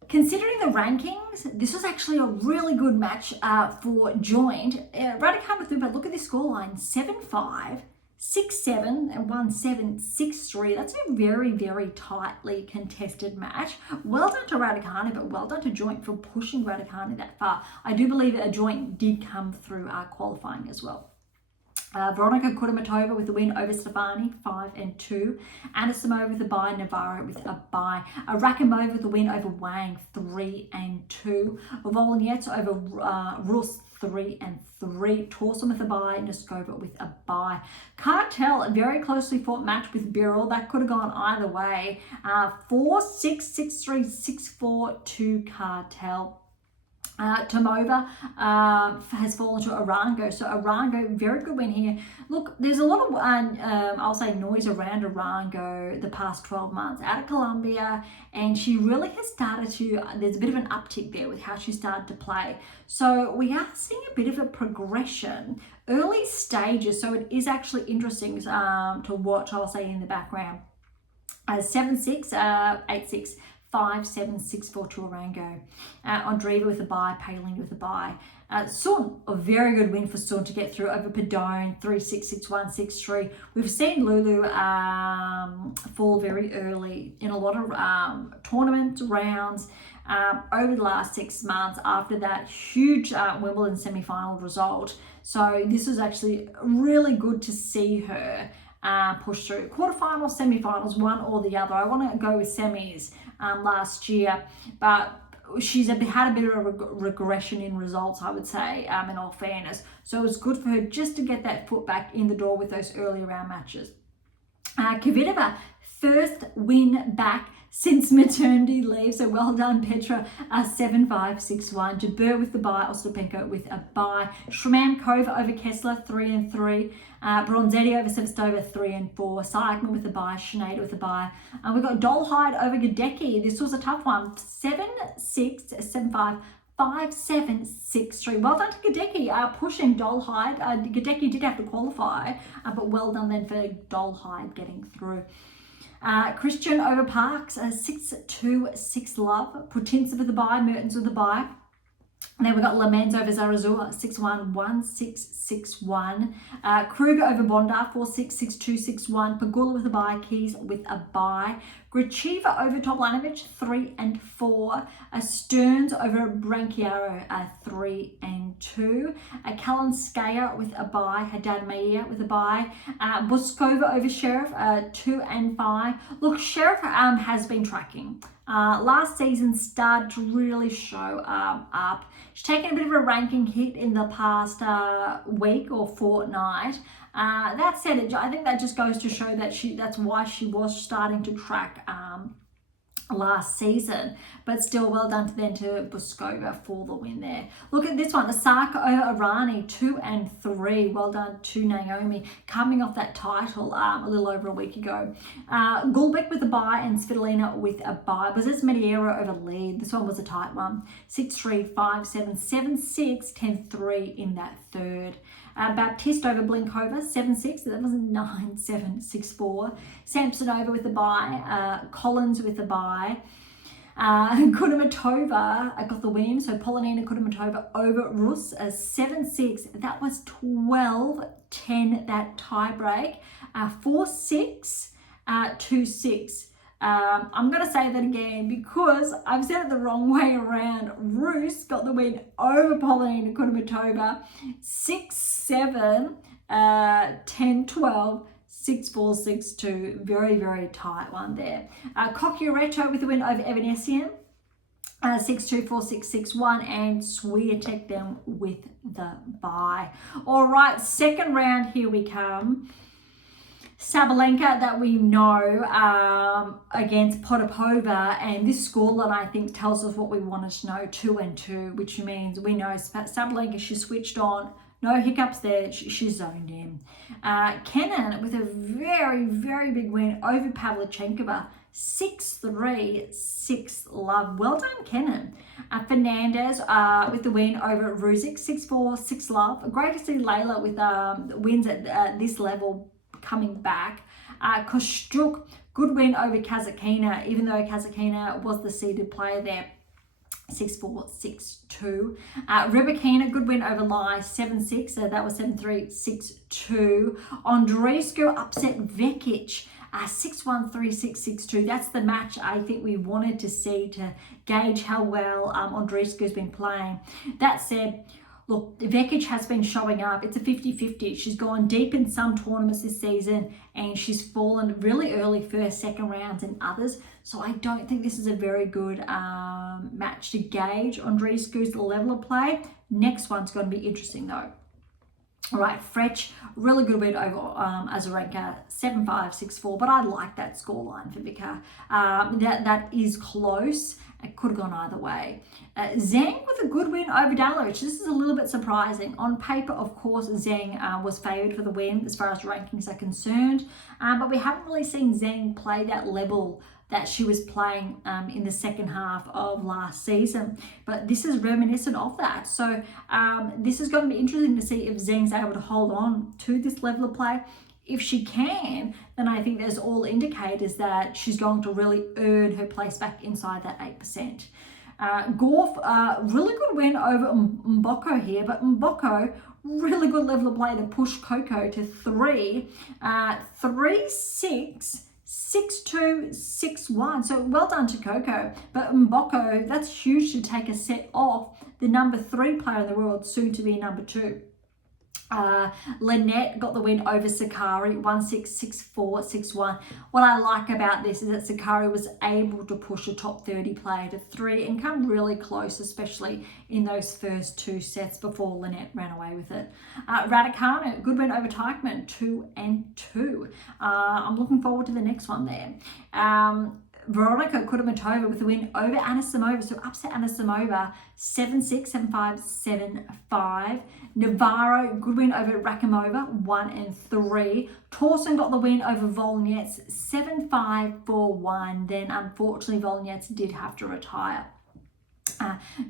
Considering the rankings, this was actually a really good match for Joint. Raducanu through, but look at this scoreline, 7-5. 6-7 and 1-7, 6-3. That's a very, very tightly contested match. Well done to Raducanu, but well done to Joint for pushing Raducanu that far. I do believe that a Joint did come through qualifying as well. Veronika Kudermetova with the win over Stefani, 5-2. Anisimova with a bye, Navarro with a bye. Rakimova with the win over Wang, 3-2. Volonyets over Rus, 3-3. Torsen with a bye, Noskova with a bye. Cartel, a very closely fought match with Birrell. That could have gone either way. 4-6, 6-3, 6-4 to Cartel. Tomova has fallen to Arango. So Arango, very good win here. Look, there's a lot of, I'll say, noise around Arango the past 12 months out of Colombia, and she really has started to, there's a bit of an uptick there with how she started to play. So we are seeing a bit of a progression, early stages. So it is actually interesting to watch, I'll say, in the background. 7-6, 8-6. 5-7, 6-4 to Arango. Andreeva with a bye, Palin with a bye. Sun, a very good win for Sun to get through over Padone, 3-6, 6-1, 6-3. We've seen Lulu fall very early in a lot of tournament rounds over the last 6 months after that huge Wimbledon semi-final result. So this is actually really good to see her push through. Quarterfinals, semi-finals, one or the other. I want to go with semis last year, but she's had a bit of a regression in results, I would say, in all fairness. So it's good for her just to get that foot back in the door with those early round matches. Kvitova, first win back since maternity leave. So well done, Petra. 7-5, 6-1. Jabeur with the bye. Ostapenko with a bye. Shramkova over Kessler, 3-3. Bronzetti over Sevastova, 3-4. Syakman with the bye. Schneider with the bye. We've got Dolhide over Gadecki. This was a tough one. 7-6, 7-5. 5-7, 6-3. Well done to Gadecki, pushing Dolhide. Gadecki did have to qualify, but well done then for Dolhide getting through. Christian over Parks, 6-2, 6-love. Putintseva with the bye, Mertens with the bye. And then we've got Lamens over Zarazua, 6-1, 1-6, 6-1. Kruger over Bondar, 4-6, 6-2, 6-1. Pagula with a bye, Keys with a bye. Gracheva over Toplanovic, 3-4. Stearns over Branchiaro, 3-2. Kalinskaya with a bye. Haddad Maia with a bye. Buskova over Sheriff, 2-5. Look, Sheriff has been tracking. Last season started to really show up. She's taken a bit of a ranking hit in the past week or fortnight. That said, I think that just goes to show that that's why she was starting to track last season, but still well done to Buskova for the win there. Look at this one, Osaka over Irani, 2-3. Well done to Naomi, coming off that title a little over a week ago. Gulbek with a bye and Svitolina with a bye. Was this Mediera over Lead? This one was a tight one. 6-3, 5-7, 7-6, 10-3 in that third. Baptiste over Blinkova, 7-6. That was 9-7, 6-4. Sampson over with the bye. Collins with the bye. Kudermetova got the win. So Polonina Kudermetova over Rus, 7-6. That was 12-10, that tie break. 4-6, 2-6. I'm going to say that again because I've said it the wrong way around. Rus got the win over Polonina Kudermetova, 6-7, 10-12, 6-4, 6-2. Very, very tight one there. Cocchiaretto with the win over Evanescence, 6-2, 4-6, 6-1, and Swiatek them with the bye. All right, second round, here we come. Sabalenka, that we know, against Potapova, and this scoreline I think tells us what we wanted to know, 2-2, which means we know Sabalenka, she switched on, no hiccups there, she zoned in. Kenin with a very, very big win over Pavlyuchenkova, 6-3, 6-love. Well done, Kenin. Fernandez with the win over Ruzic, 6-4, 6-love. Great to see Layla with wins at this level coming back. Kostyuk, good win over Kazatkina, even though Kazatkina was the seeded player there. 6-4, 6-2. Rybakina, good win over Lai, 7-6. So that was 7-3, 6-2. Andreescu upset Vekic, 6-1, 3-6, 6-2. That's the match I think we wanted to see to gauge how well Andreescu's been playing. That said, look, Vekic has been showing up. It's a 50-50. She's gone deep in some tournaments this season and she's fallen really early first, second rounds in others. So I don't think this is a very good match to gauge Andreescu's level of play. Next one's going to be interesting though. All right, Frech, really good win over Azarenka, 7-5, 6-4, but I like that scoreline for Vika. That is close. It could have gone either way. Zhang with a good win over Dalic. This is a little bit surprising. On paper, of course, Zhang was favoured for the win as far as rankings are concerned, but we haven't really seen Zhang play that level that she was playing in the second half of last season. But this is reminiscent of that. So this is going to be interesting to see if Zhang's able to hold on to this level of play. if she can, then I think there's all indicators that she's going to really earn her place back inside that 8%. Gauff, really good win over Mboko here, but Mboko, really good level of play to push Coco to 3, 3-6, 6-2, 6-1. So well done to Coco. But Mboko, that's huge to take a set off the number 3 player in the world, soon to be number 2. Lynette got the win over Sakari, 1-6, 6-4, 6-1. What I like about this is that Sakari was able to push a top 30 player to 3 and come really close, especially in those first 2 sets before Lynette ran away with it. Raducanu, good win over Teichmann, 2-2. I'm looking forward to the next one there. Veronika Kudermetova with a win over Anisimova, so upset Anisimova, 7-6, 7-5, 7-5. Navarro, good win over Rakimova, 1-3. Torsen got the win over Volnets, 7-5, 4-1. Then unfortunately Volnets did have to retire.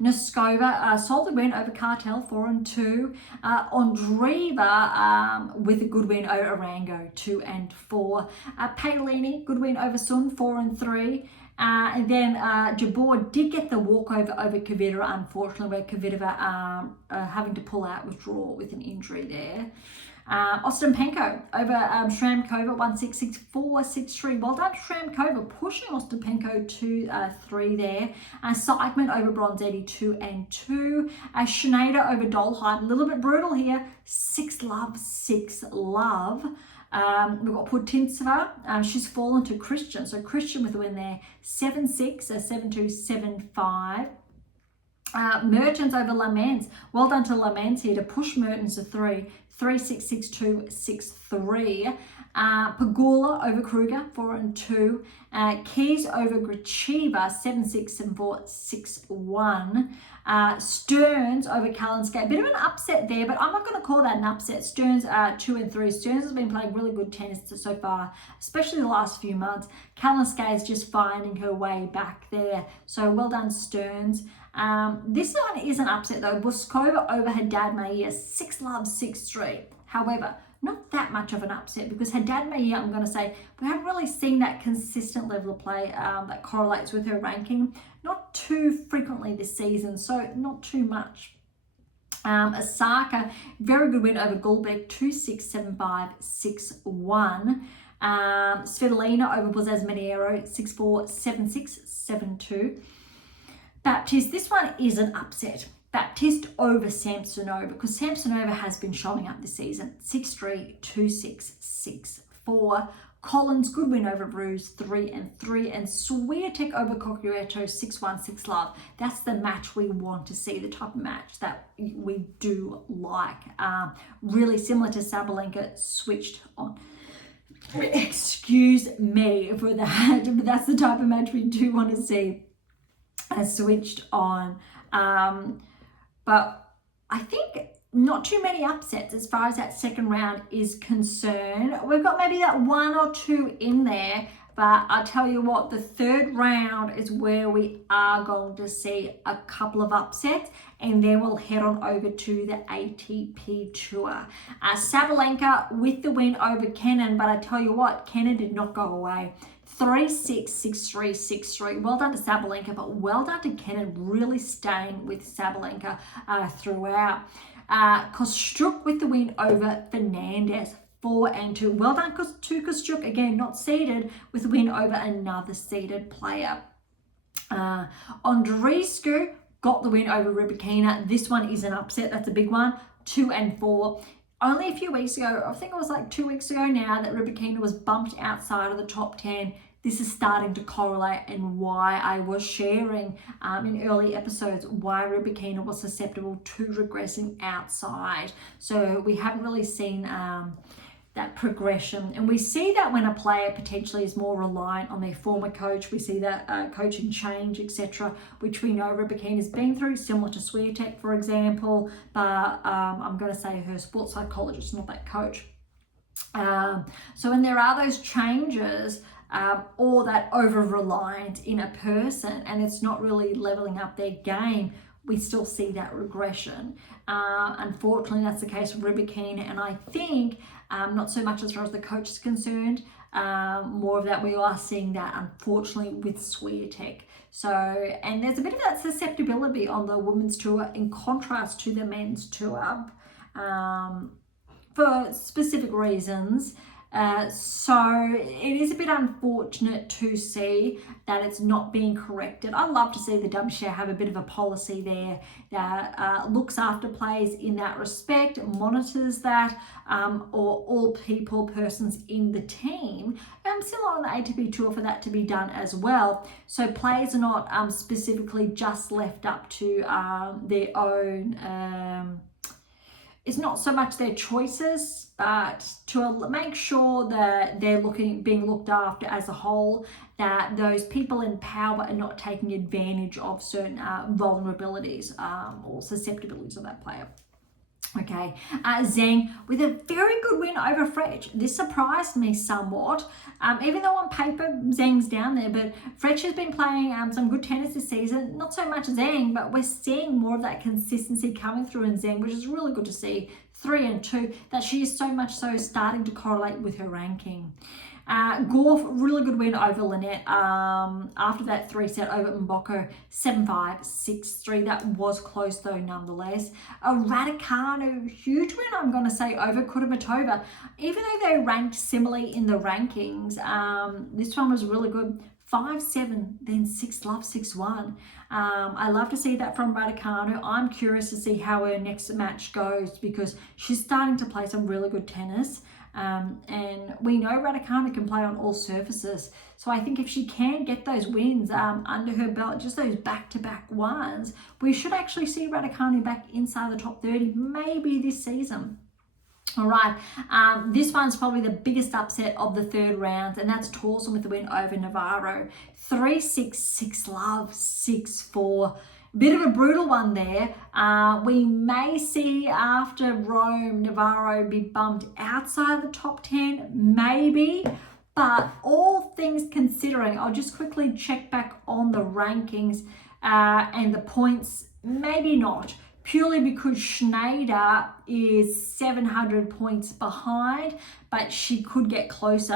Noskova, solid win over Cartel, 4-2. Ondreeva with a good win over Arango, 2-4. Paolini, good win over Sun, 4-3. And then Jabeur did get the walkover over Kvitova, unfortunately, where Kvitova having to pull out, withdraw with an injury there. Ostapenko over Shramkova, 1-6, 6-4, 6-3. Well done, Shramkova, pushing Ostapenko to 3 there. Seidman over Bronzetti, 2-2. Schneider over Dolheim, a little bit brutal here, 6-love, 6-love. We've got Putintseva, she's fallen to Christian. So Christian with the win there, 7-6, 7-2, 7-5. Mertens over Lamens. Well done to Lamens here to push Mertens to 3, 3-6, 6-2, 6-3. Pagula over Kruger, 4-2. Keys over Gracheva, 7-6, 7-4, 6-1. Stearns over Kalinske. Bit of an upset there, but I'm not going to call that an upset. Stearns 2-3. Stearns has been playing really good tennis so far, especially the last few months. Kalinske is just finding her way back there. So well done, Stearns. This one is an upset though. Boskova over Haddad Maia, 6-love, 6-3. However, not that much of an upset because Haddad Maia, I'm going to say, we haven't really seen that consistent level of play that correlates with her ranking. Not too frequently this season, so not too much. Osaka, very good win over Gulbek, 2-6, 7-5, 6-1. Svitolina over Bozaz-Mediero, 6-4, 7-6, 7-2. Baptiste, this one is an upset. Baptiste over Samsonova because Samsonova has been showing up this season. 6-3, 2-6, 6-4. Collins, good win over Bruce, 3-3. And Swiatek over Cocuretto, 6-1, 6-love. That's the match we want to see, the type of match that we do like. Really similar to Sabalenka, switched on. Excuse me for that, but that's the type of match we do want to see. Switched on. But I think not too many upsets as far as that second round is concerned. We've got maybe that 1 or 2 in there, but I'll tell you what, the third round is where we are going to see a couple of upsets, and then we'll head on over to the ATP Tour. Sabalenka with the win over Kenin, but I tell you what, Kenin did not go away. 3-6, 6-3, 6-3. Well done to Sabalenka, but well done to Kenin, really staying with Sabalenka throughout. Kostruk with the win over Fernandez, 4-2. Well done to Kostruk, again, not seeded, with a win over another seeded player. Andreescu got the win over Rybakina. This one is an upset. That's a big one, 2-4. Only a few weeks ago, I think it was like 2 weeks ago now, that Rybakina was bumped outside of the top 10. This is starting to correlate, and why I was sharing in early episodes why Rybakina was susceptible to regressing outside. So we haven't really seen that progression, and we see that when a player potentially is more reliant on their former coach. We see that coaching change, etc., which we know Rybakina has been through, similar to Swiatek, for example, but I'm going to say her sports psychologist, not that coach. So when there are those changes or that over-reliance in a person, and it's not really leveling up their game, we still see that regression. Unfortunately, that's the case with Rybakina, and I think not so much as far as the coach is concerned, more of that we are seeing that unfortunately with Swiatek. So, and there's a bit of that susceptibility on the women's tour in contrast to the men's tour for specific reasons. So it is a bit unfortunate to see that it's not being corrected. I'd love to see the WTA have a bit of a policy there that looks after players in that respect, monitors that, or all persons in the team. I'm still on the ATP tour for that to be done as well. So players are not specifically just left up to their own it's not so much their choices, but to make sure that they're being looked after as a whole, that those people in power are not taking advantage of certain vulnerabilities or susceptibilities of that player. Okay, Zheng with a very good win over Frech. This surprised me somewhat, even though on paper Zheng's down there, but Frech has been playing some good tennis this season. Not so much Zheng, but we're seeing more of that consistency coming through in Zheng, which is really good to see. 3 and 2, that she is so much so starting to correlate with her ranking. Gorf, really good win over Lynette after that 3-set over Mboko, 7-5, 6-3. That was close though nonetheless. Raducanu, huge win I'm going to say over Kudermetova. Even though they ranked similarly in the rankings, this one was really good. 5-7, then 6-love, 6-1. I love to see that from Raducanu. I'm curious to see how her next match goes because she's starting to play some really good tennis. And we know Raducanu can play on all surfaces. So I think if she can get those wins under her belt, just those back-to-back ones, we should actually see Raducanu back inside the top 30, maybe this season. All right, this one's probably the biggest upset of the third round, and that's Torsen with the win over Navarro. 3-6, 6-love, 6-4. Bit of a brutal one there. We may see after Rome, Navarro be bumped outside the top 10, maybe. But all things considering, I'll just quickly check back on the rankings and the points. Maybe not. Purely because Schneider is 700 points behind, but she could get closer.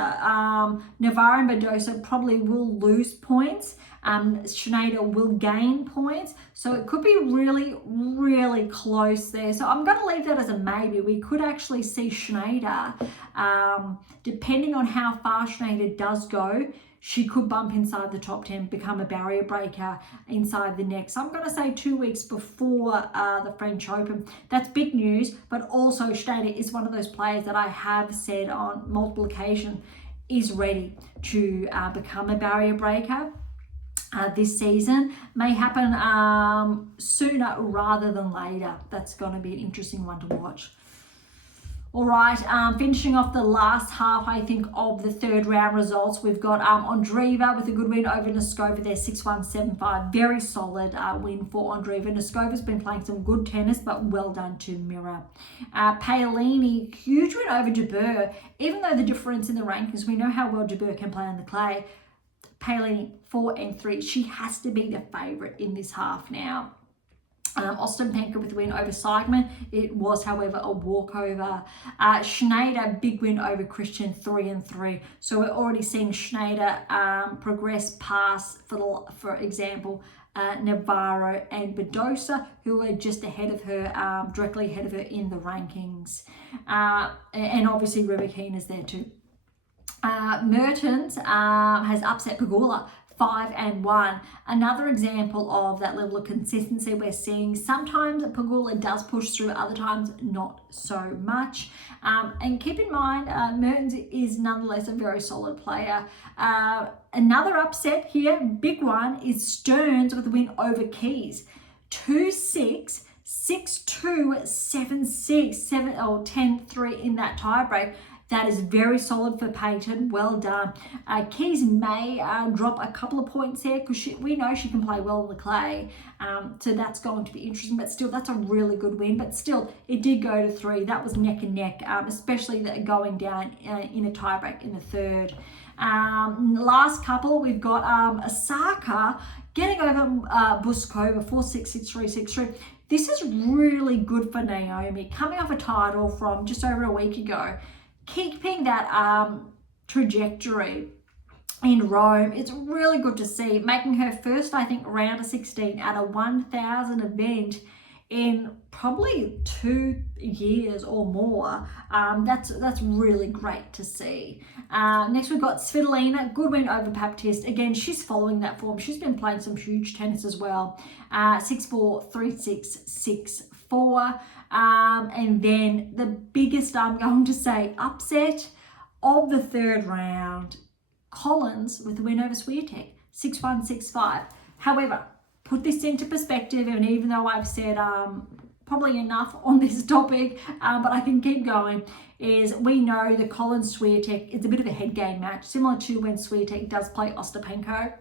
Navarro and Badosa probably will lose points. Schneider will gain points. So it could be really, really close there. So I'm going to leave that as a maybe. We could actually see Schneider, depending on how far Schneider does go, she could bump inside the top 10, become a barrier breaker inside the next. I'm going to say 2 weeks before the French Open. That's big news, but also Schneider is one of those players that I have said on multiple occasions is ready to become a barrier breaker. This season may happen sooner rather than later. That's going to be an interesting one to watch. All right, finishing off the last half, I think, of the third round results, we've got Andreeva with a good win over Noskova there, 6-1, 7-5. Very solid win for Andreeva. Noskova's been playing some good tennis, but well done to Mirror. Paolini, huge win over De Boer. Even though the difference in the rankings, we know how well De Boer can play on the clay. Paolini, 4 and 3. She has to be the favourite in this half now. Ostapenko with the win over Seigman. It was, however, a walkover. Schneider, big win over Christian, 3 and 3. So we're already seeing Schneider progress past, for example, Navarro and Badosa, who are just ahead of her, directly ahead of her in the rankings. And obviously Rybakina is there too. Mertens has upset Pegula, 5 and 1. Another example of that level of consistency we're seeing. Sometimes Pegula does push through, other times not so much. And keep in mind, Mertens is nonetheless a very solid player. Another upset here, big one, is Stearns with the win over Keys. 2-6, 6-2, 7-6, 10-3 in that tiebreak. That is very solid for Payton. Well done. Keys may drop a couple of points there because we know she can play well on the clay. So that's going to be interesting. But still, that's a really good win. But still, it did go to 3. That was neck and neck, especially going down in a tiebreak in the third. Last couple, we've got Osaka getting over Buskova 4-6, 6-3, 6-3. This is really good for Naomi, coming off a title from just over a week ago, keeping that trajectory in Rome. It's really good to see, making her first, I think, round of 16 at a 1,000 event in probably 2 years or more. That's really great to see. Next we've got Svitolina, good win over Baptiste. Again, she's following that form. She's been playing some huge tennis as well. 6-4, 3-6, 6-4. And then the biggest, I'm going to say, upset of the third round, Collins with the win over Swiatek, 6-1, 6-5. However, put this into perspective, and even though I've said probably enough on this topic, but I can keep going, is we know the Collins-Swiatek, it's a bit of a head game match, similar to when Swiatek does play Ostapenko.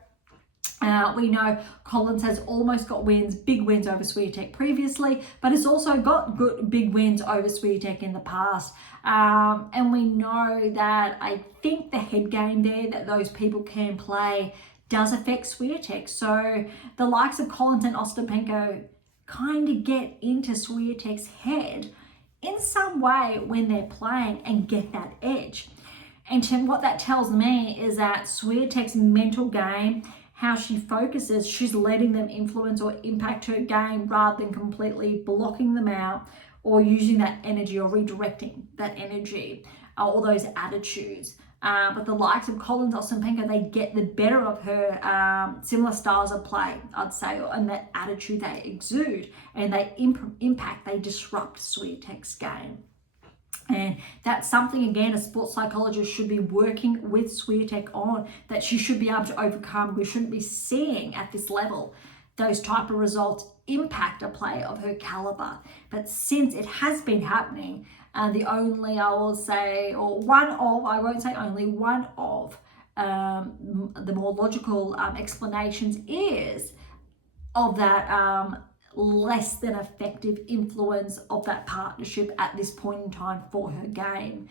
We know Collins has almost got wins, big wins over Swiatek previously, but has also got good big wins over Swiatek in the past. And we know that I think the head game there that those people can play does affect Swiatek. So the likes of Collins and Ostapenko kind of get into Swiatek's head in some way when they're playing and get that edge. And what that tells me is that Swiatek's mental game, how she focuses, she's letting them influence or impact her game rather than completely blocking them out or using that energy or redirecting that energy or those attitudes. But the likes of Collins, Ostapenko, they get the better of her similar styles of play, I'd say, and that attitude they exude, and they impact, they disrupt Swiatek's game. And that's something, again, a sports psychologist should be working with Swiatek on, that she should be able to overcome. We shouldn't be seeing at this level those type of results impact a player of her caliber. But since it has been happening, the only, I will say, or one of, I won't say only, one of the more logical explanations is of that less than effective influence of that partnership at this point in time for her game.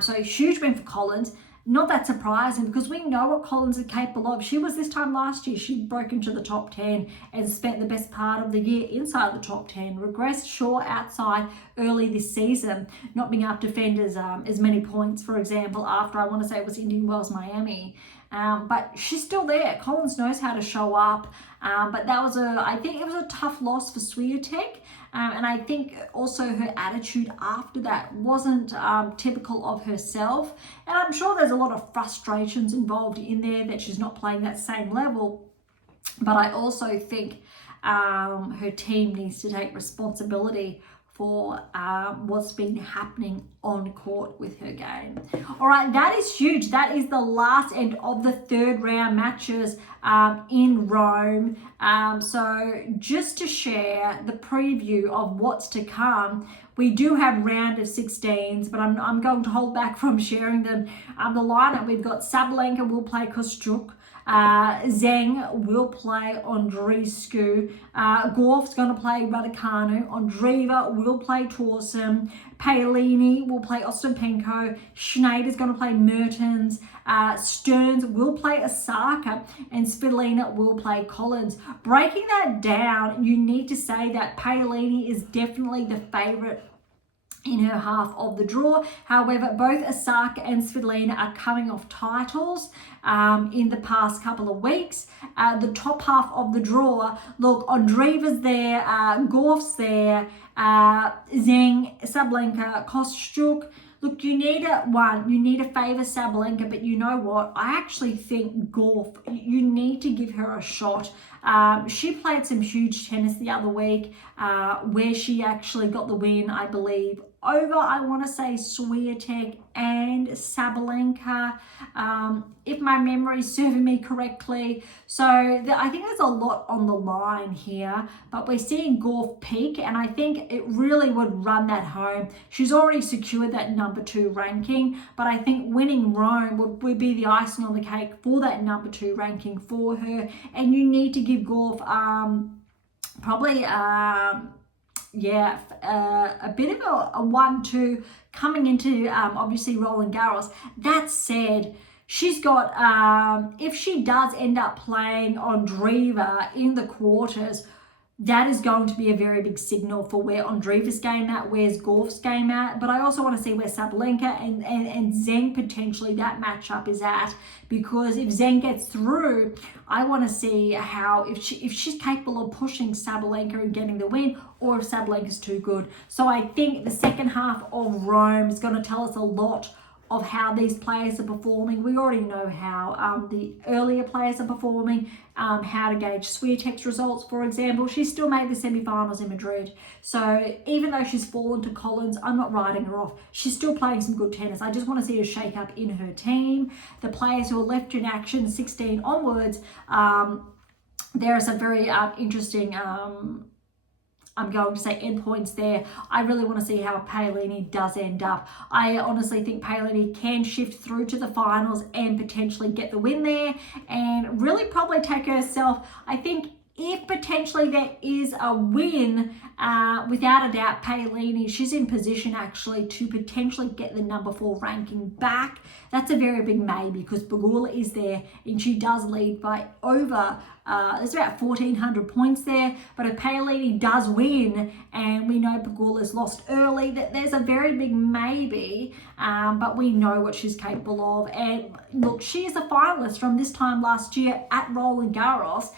So huge win for Collins. Not that surprising, because we know what Collins is capable of. She was this time last year, she broke into the top 10 and spent the best part of the year inside the top 10. Regressed, sure, outside early this season, not being able to defend as many points, for example, after, I want to say it was Indian Wells, Miami. But she's still there. Collins knows how to show up. But that was I think it was a tough loss for Swiatek. And I think also her attitude after that wasn't typical of herself. And I'm sure there's a lot of frustrations involved in there that she's not playing that same level. But I also think her team needs to take responsibility for what's been happening on court with her game. All right, that is huge. That is the last end of the third round matches in Rome. So just to share the preview of what's to come, we do have round of 16s, but I'm going to hold back from sharing them. The lineup, we've got Sabalenka will play Kostyuk. Zheng will play Andreescu. Gorf's going to play Raducanu. Andreeva will play Torsen. Paolini will play Ostapenko. Schneider's going to play Mertens. Stearns will play Osaka. And Svitolina will play Collins. Breaking that down, you need to say that Paolini is definitely the favourite in her half of the draw. However, both Osaka and Svitolina are coming off titles in the past couple of weeks. The top half of the draw, look, Andreeva's there, Gorf's there, Zheng, Sabalenka, Kostyuk. Look, you need to favour Sabalenka, but you know what? I actually think Gorf, you need to give her a shot. She played some huge tennis the other week where she actually got the win, I believe, over, I want to say, Swiatek and Sabalenka, if my memory is serving me correctly. So I think there's a lot on the line here, but we're seeing Gorf peak, and I think it really would run that home. She's already secured that number 2 ranking, but I think winning Rome would be the icing on the cake for that number 2 ranking for her. And you need to give Gorf probably a bit of a 1-2 coming into obviously Roland Garros. That said, She's got, if she does end up playing Andreeva in the quarters, that is going to be a very big signal for where Andreeva's game at, where's Gauff's game at. But I also want to see where Sabalenka and Zheng potentially that matchup is at, because if Zheng gets through, I want to see how, if she's capable of pushing Sabalenka and getting the win, or if Sabalenka's too good. So I think the second half of Rome is going to tell us a lot of how these players are performing. We already know how the earlier players are performing, how to gauge Swiatek's results, for example. She still made the semi-finals in Madrid. So even though she's fallen to Collins, I'm not writing her off. She's still playing some good tennis. I just want to see a shake-up in her team. The players who are left in action, 16 onwards, there are some very interesting I'm going to say endpoints there. I really want to see how Paolini does end up. I honestly think Paolini can shift through to the finals and potentially get the win there, and really probably take herself, I think, if potentially there is a win, without a doubt, Paolini, she's in position actually to potentially get the number 4 ranking back. That's a very big maybe, because Pegula is there and she does lead by over, there's about 1,400 points there. But if Paolini does win, and we know Pegula's lost early, that there's a very big maybe, but we know what she's capable of. And look, she is a finalist from this time last year at Roland Garros,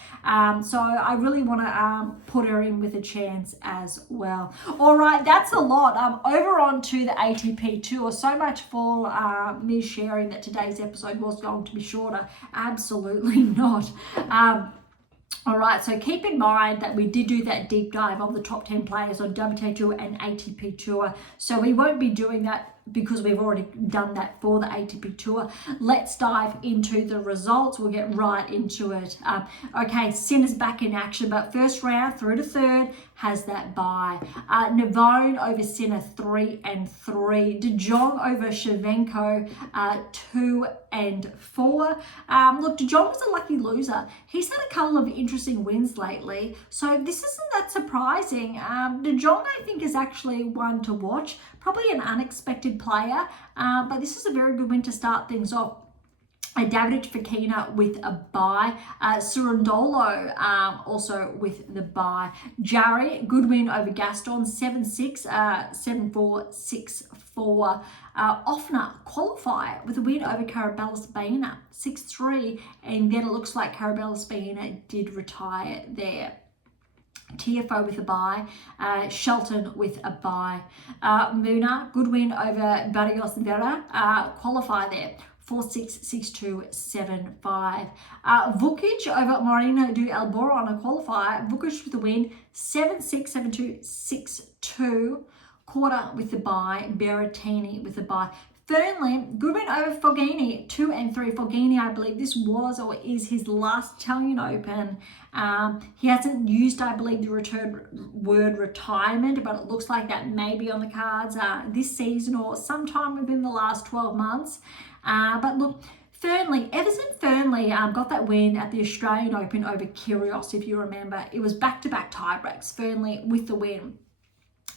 so I really want to put her in with a chance as well. All right, that's a lot. Over on to the ATP Tour. So much for me sharing that today's episode was going to be shorter. Absolutely not. All right, so keep in mind that we did do that deep dive of the top 10 players on WTA Tour and ATP Tour. So we won't be doing that because we've already done that for the ATP Tour. Let's dive into the results. We'll get right into it. Okay, Sinner's back in action, but first round through to third has that bye. Navone over Sinner 3-3. De Jong over Shevchenko 2-4. Look, De Jong was a lucky loser. He's had a couple of interesting wins lately, so this isn't that surprising. De Jong, I think, is actually one to watch. Probably an unexpected player, but this is a very good win to start things off. David Fokina with a bye. Surundolo also with the bye. Jarry, good win over Gaston, 7-6, 7-4, 6-4. Offner, qualifier with a win over Carabellis-Baena, 6-3. And then it looks like Carabellis-Baena did retire there. TFO with a bye, Shelton with a bye. Muna, good win over Barrios Vera, qualifier there, 4-6, 6-2, 7-5. Vukic over Moreno do Alboro on a qualifier. Vukic with the win, 7-6, 7-2, 6-2. Quarter with the bye. Berrettini with the bye. Fernley, good win over Fognini, 2-3. Fognini, I believe this was or is his last Italian Open. He hasn't used, I believe, the word retirement, but it looks like that may be on the cards this season or sometime within the last 12 months. But look, Fernley, Everson Fernley got that win at the Australian Open over Kyrgios, if you remember. It was back-to-back tiebreaks, Fernley with the win.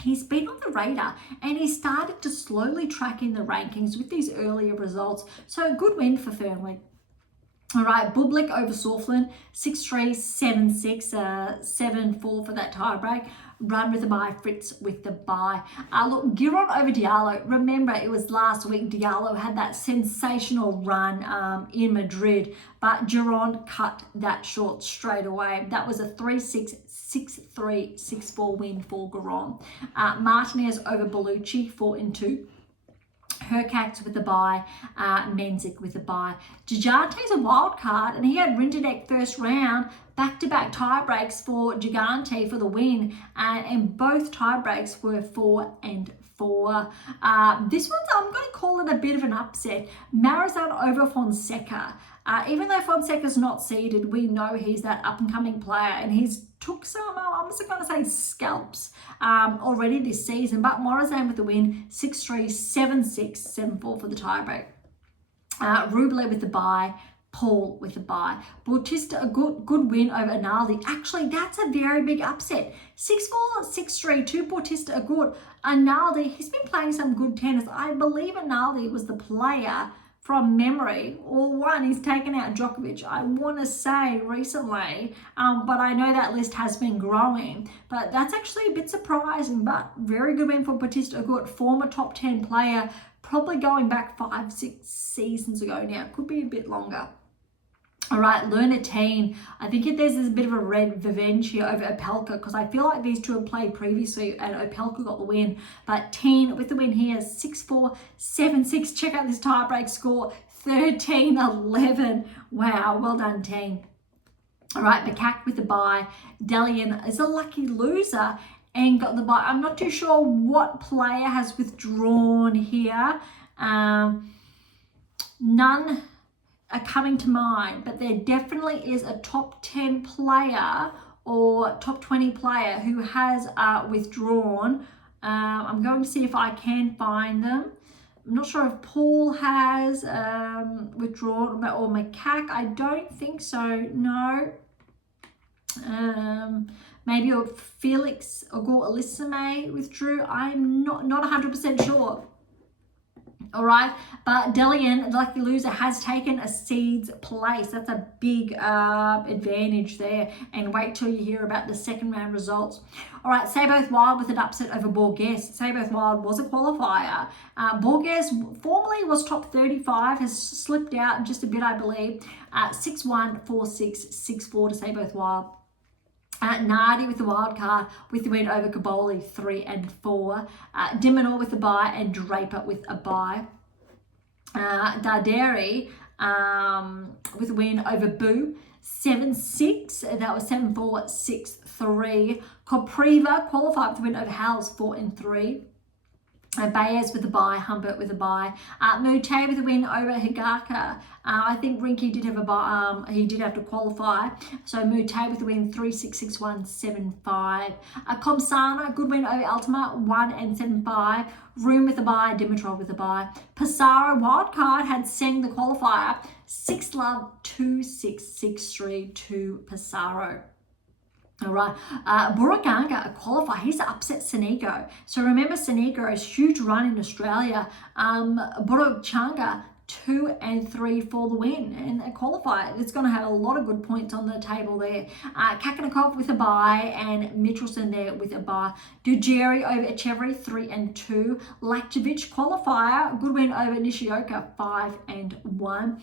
He's been on the radar and he started to slowly track in the rankings with these earlier results. So a good win for Fernley. All right, Bublik over Soufflin, 6-3, 7-6, 7-4 for that tiebreak. Run with the bye, Fritz with the bye. Look, Giron over Diallo. Remember, it was last week Diallo had that sensational run in Madrid, but Giron cut that short straight away. That was a 3-6, 6-3, 6-4 win for Giron. Martinez over Bellucci, 4-2. Hercax with the bye, Menzik with the bye. Gigante's a wild card, and he had Rinderknech first round, back-to-back tie-breaks for Gigante for the win, and both tie-breaks were 4-4. This one's, I'm going to call it a bit of an upset. Marizan over Fonseca. Even though Fonseca's not seeded, we know he's that up-and-coming player, and he's took some, I'm just going to say scalps already this season. But Morazan with the win, 6-3, 7-6, 7-4 for the tiebreak. Rublev with the bye. Paul with the bye. Bautista, a good win over Analdi. Actually, that's a very big upset. 6-4, 6-3 to Bautista, a good. Analdi, he's been playing some good tennis. I believe Analdi was the player from memory, or one, he's taken out Djokovic, I want to say recently, but I know that list has been growing. But that's actually a bit surprising, but very good win for Bautista Agut, former top 10 player, probably going back 5-6 seasons ago now. Could be a bit longer. All right, Lerner Teen. I think there's a bit of a revenge here over Opelka, because I feel like these two have played previously and Opelka got the win. But Teen with the win here, 6-4, 7-6. Check out this tiebreak score, 13-11. Wow, well done, Teen. All right, Bakak with the bye. Delian is a lucky loser and got the bye. I'm not too sure what player has withdrawn here. None are coming to mind, but there definitely is a top 10 player or top 20 player who has withdrawn. I'm going to see if I can find them. I'm not sure if Paul has withdrawn or Macaque. I don't think so, no. Maybe Felix Auger-Aliassime withdrew. I'm not 100% sure. All right, but Delian, the lucky loser, has taken a seed's place. That's a big advantage there. And wait till you hear about the second round results. All right, Say Both Wild with an upset over Berge. Say Both Wild was a qualifier. Berge formerly was top 35, has slipped out just a bit, I believe. 6-1, 4-6, 6-4 to Say Both Wild. Nardi with the wild card with the win over Caboli, 3-4. Dimonor with the bye and Draper with a bye. Darderi with a win over Boo, 7-6. That was 7-4, 6-3. Kopriva qualified with the win over Hales, 4-3. Baez with a bye, Humbert with a bye. Mute with a win over Higaka. I think Rinky did have a bye, he did have to qualify. So Mute with a win, 3-6, 6-1, 7-5. Komsana, good win over Ultima, 1-7-5. Room with a bye, Dimitrov with a bye. Passaro, wildcard, had Seng the qualifier, 6-love, 2-6, 6-3 to Passaro. All right, Buruganga, a qualifier, he's upset Senigo. So remember Senigo's huge run in Australia. Buruganga, 2-3 for the win and a qualifier. It's going to have a lot of good points on the table there. Kakanakov with a bye and Mitchelson there with a bye. Dujeri over Echeverry, 3-2. Lakjovic qualifier, good win over Nishioka, 5-1.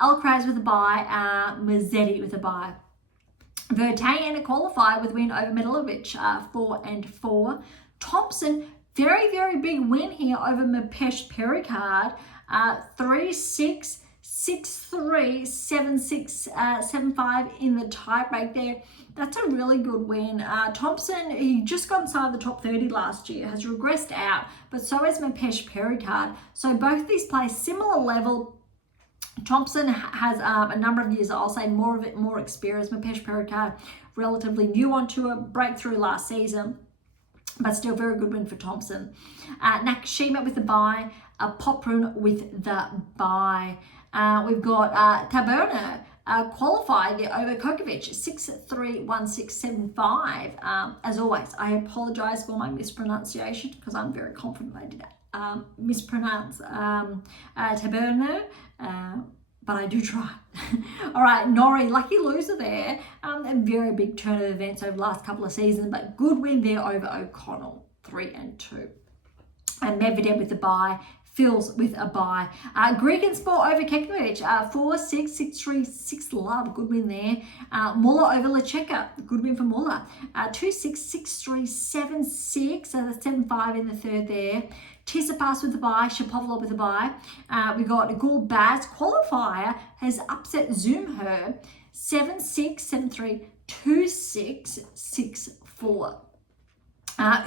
Alcaraz with a bye, Mazzetti with a bye. Vertainen a qualifier with win over Medalovic, 4-4. Thompson, very, very big win here over Mapesh Pericard, 3-6, 6-3, 7-6, 7-5 in the tiebreak there. That's a really good win. Thompson, he just got inside the top 30 last year, has regressed out, but so has Mapesh Pericard. So both these play similar level. Thompson has a number of years, I'll say more experience. Mapesh Pericard, relatively new on tour, breakthrough last season, but still very good win for Thompson. Nakashima with the bye, Poprun with the bye. We've got Taberner qualified over Djokovic, 6-3, 1-6, 7-5. As always, I apologize for my mispronunciation because I'm very confident I did mispronounce Taberner. But I do try. All right, Norrie, lucky loser there. A very big turn of events over the last couple of seasons, but good win there over O'Connell, 3-2. And Medvedev with the bye, Phils with a bye. Gregensport over Kekmanovic, 4-6, 6-3, 6-love, good win there. Muller over Lecheka, good win for Muller, 2-6, 6-3, 7-6, so that's 7-5 in the third there. Tsitsipas with the bye, Shapovalov with the bye. We got Gul Baz, qualifier, has upset Zumher, 7-6, 7-3, 2-6, 6-4.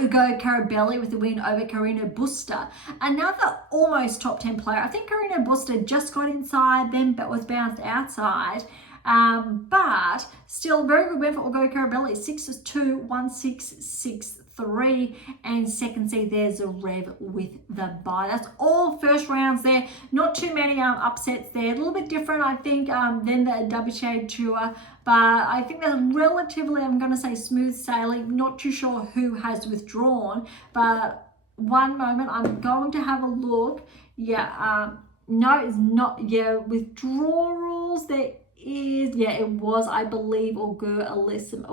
Ugo Carabelli with the win over Carino Busta. Another almost top 10 player. I think Carino Busta just got inside, then was bounced outside. But still very good win for Ugo Carabelli. 6-2, 1-6, 6-3. And second seed there's a Rev with the bye. That's all first rounds there. Not too many upsets there. A little bit different, I think, than the WTA Tour. But I think that's relatively, I'm going to say, smooth sailing. Not too sure who has withdrawn. But one moment, I'm going to have a look. Yeah, No, it's not. Yeah, withdrawals, there is, yeah, it was, I believe, Alyssime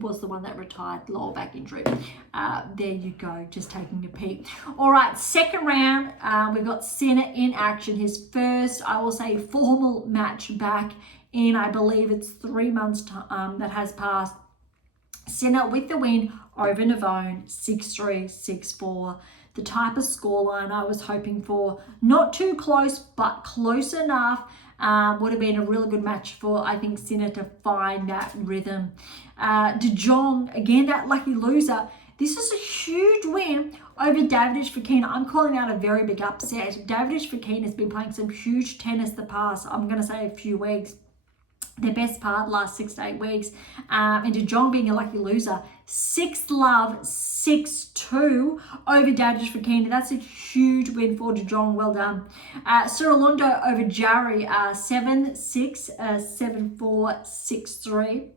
was the one that retired, lower back injury. There you go, just taking a peek. All right, second round, we've got Sinner in action. His first, I will say, formal match back in, I believe it's 3 months that has passed. Sinner with the win over Navone, 6-3, 6-4. The type of scoreline I was hoping for. Not too close, but close enough. Would have been a really good match for, I think, Sinner to find that rhythm. De Jong, again, that lucky loser. This is a huge win over Davidovich Fokina. I'm calling out a very big upset. Davidovich Fokina has been playing some huge tennis the past, I'm going to say, a few weeks. Their best part last 6 to 8 weeks. And De Jong being a lucky loser. 6-love, 6-2 over Davidovich Fokina. That's a huge win for De Jong. Well done. Surilundo over Jarry. 7-6, 7-4, 6-3.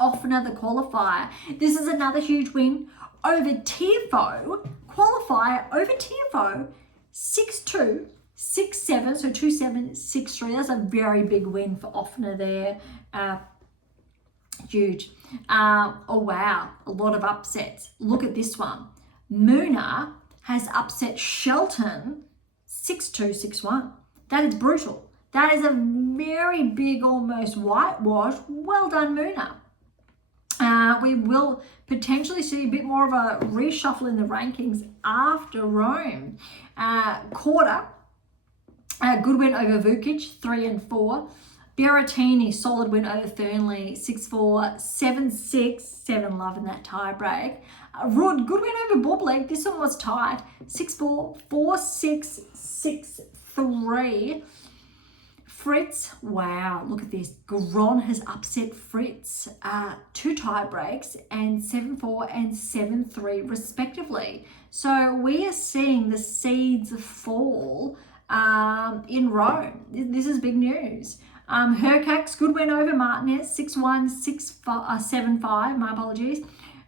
Off another qualifier. This is another huge win over Tiafoe. Qualifier over Tiafoe. 6-2. 6-7, so 2-7, 6-3. That's a very big win for Offner there. Huge. Oh, wow. A lot of upsets. Look at this one. Muna has upset Shelton 6-2, 6-1. That is brutal. That is a very big, almost whitewash. Well done, Muna. We will potentially see a bit more of a reshuffle in the rankings after Rome. Quarter. Good win over Vukic, 3-4. Berrettini, solid win over Thurnley, 6-4, 7-6, 7-love in that tie break. Rudd, good win over Bobleg. This one was tight, 6-4, 4-6, 6-3. Fritz, wow, look at this. Garon has upset Fritz, 2 tie breaks, and 7-4 and 7-3 respectively. So we are seeing the seeds fall in Rome. This is big news. Hercax, good win over Martinez, 6-1, 7-5, my apologies.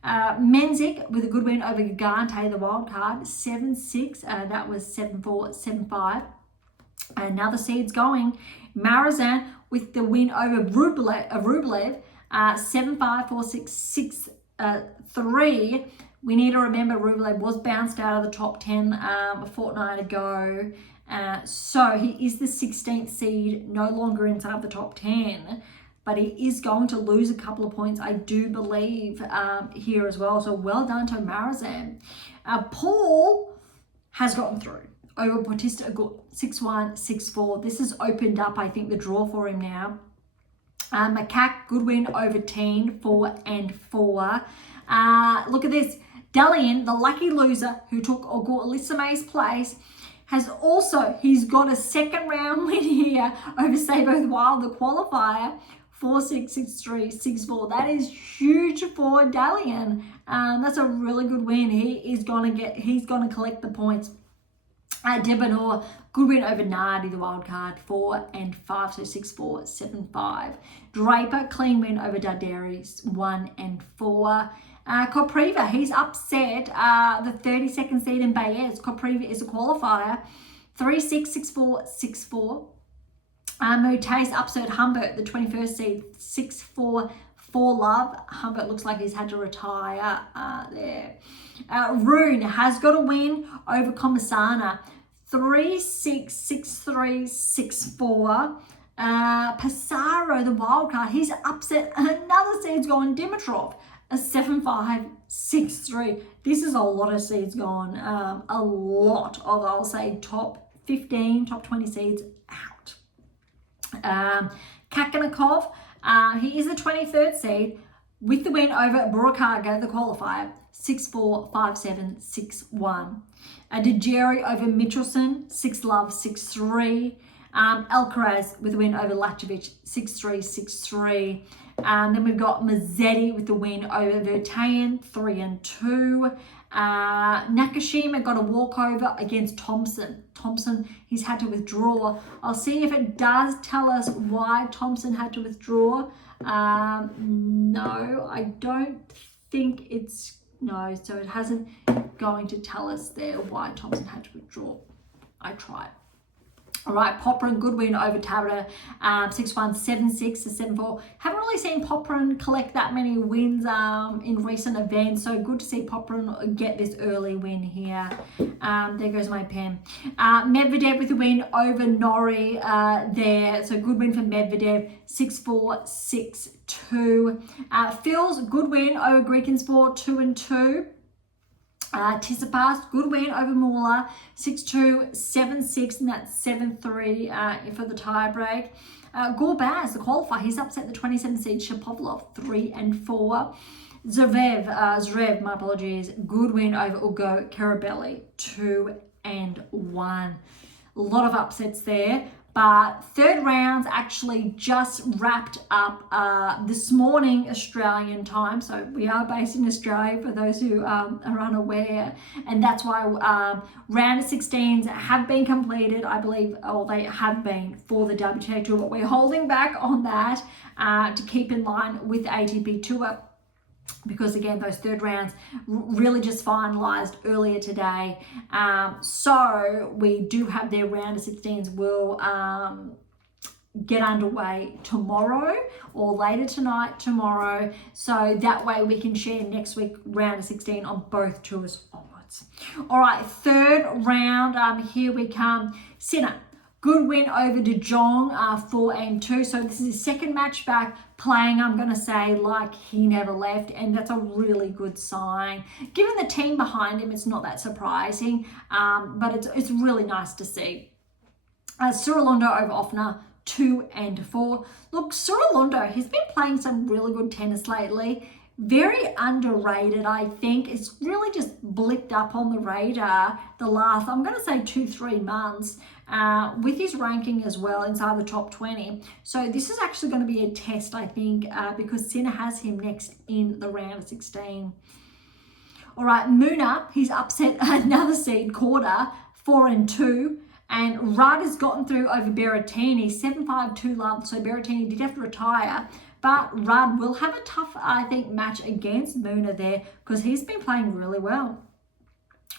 Menzik with a good win over Gigante, the wild card, 7-6, that was 7-4, 7-5. Another seeds going. Marizan with the win over Rublev, 7-5, 4-6, 6-3. We need to remember Rublev was bounced out of the top 10 a fortnight ago. So he is the 16th seed, no longer inside the top 10, but he is going to lose a couple of points, I do believe, here as well. So well done to Marizan. Paul has gotten through over Bautista, 6-1, 6-4. This has opened up, I think, the draw for him now. Macaque, good win over Teen, 4-4. Look at this. Dalian, the lucky loser who took Alyssime's place, he's got a second round win here over Sabo Wild, the qualifier, 4-6, 6-3, 6-4. That is huge for Dalian. That's a really good win. He's gonna collect the points. Debonor, good win over Nardi, the wild card, 4-5, so 6-4, 7-5. Draper, clean win over Darderis, 1-4. Kopriva, he's upset the 32nd seed in Baez. Kopriva is a qualifier, 3-6, 6-4, 6-4. Mutase upset Humbert, the 21st seed, 6-4, 4-love. Humbert looks like he's had to retire there. Rune has got a win over Comisana, 3-6, 6-3, 6-4. Passaro, the wild card, he's upset another seed's gone, Dimitrov, a 7-5, 6-3. This is a lot of seeds gone. A lot of, I'll say, top 15, top 20 seeds out. Kakanakov, he is the 23rd seed with the win over Burakaga, the qualifier, 6-4, 5-7, 6-1. Dejeri over Mitchelson, 6-love, 6-3. Alcaraz with the win over Lachovic, 6-3, 6-3. Then we've got Mazzetti with the win over Vertainen, 3-2. Nakashima got a walkover against Thompson. He's had to withdraw. I'll see if it does tell us why Thompson had to withdraw. No, I don't think it's, no, so it hasn't going to tell us there why Thompson had to withdraw. I tried. All right, Popyrin, good win over Tabata, 6-1, 7-6 to 7-4. Haven't really seen Popyrin collect that many wins in recent events, so good to see Popyrin get this early win here. There goes my pen. Medvedev with a win over Norrie there, so good win for Medvedev, 6-4, 6-2. Phil's good win over Greekensport, 2-2. Tsitsipas, good win over Muller, 6-2, 7-6, and that's 7-3 for the tie-break. Gorbaz, the qualifier, he's upset the 27 seed Shapovalov, 3-4. Zverev, my apologies, good win over Ugo Carabelli, 2-1. A lot of upsets there. But third rounds actually just wrapped up this morning Australian time. So we are based in Australia for those who are unaware. And that's why round of 16s have been completed, I believe, or they have been for the WTA Tour. But we're holding back on that to keep in line with the ATP Tour. Because again, those third rounds really just finalized earlier today. So we do have their round of 16s will get underway tomorrow or later tonight, tomorrow. So that way we can share next week round of 16 on both tours onwards. All right, third round, here we come. Sinner. Good win over De Jong, 4-2. So this is his second match back playing, I'm going to say, like he never left. And that's a really good sign. Given the team behind him, it's not that surprising. But it's really nice to see. Surilundo over Offner, 2-4. Look, Surilundo, he's been playing some really good tennis lately. Very underrated, I think. It's really just blipped up on the radar the last, I'm going to say 2-3 months, with his ranking as well inside the top 20. So this is actually going to be a test, I think, because Sinner has him next in the round of 16. All right, Muna, he's upset another seed quarter, 4-2. And Rudd has gotten through over Berrettini, 7-5, 2-love. So Berrettini did have to retire. But Rudd will have a tough, I think, match against Muna there because he's been playing really well.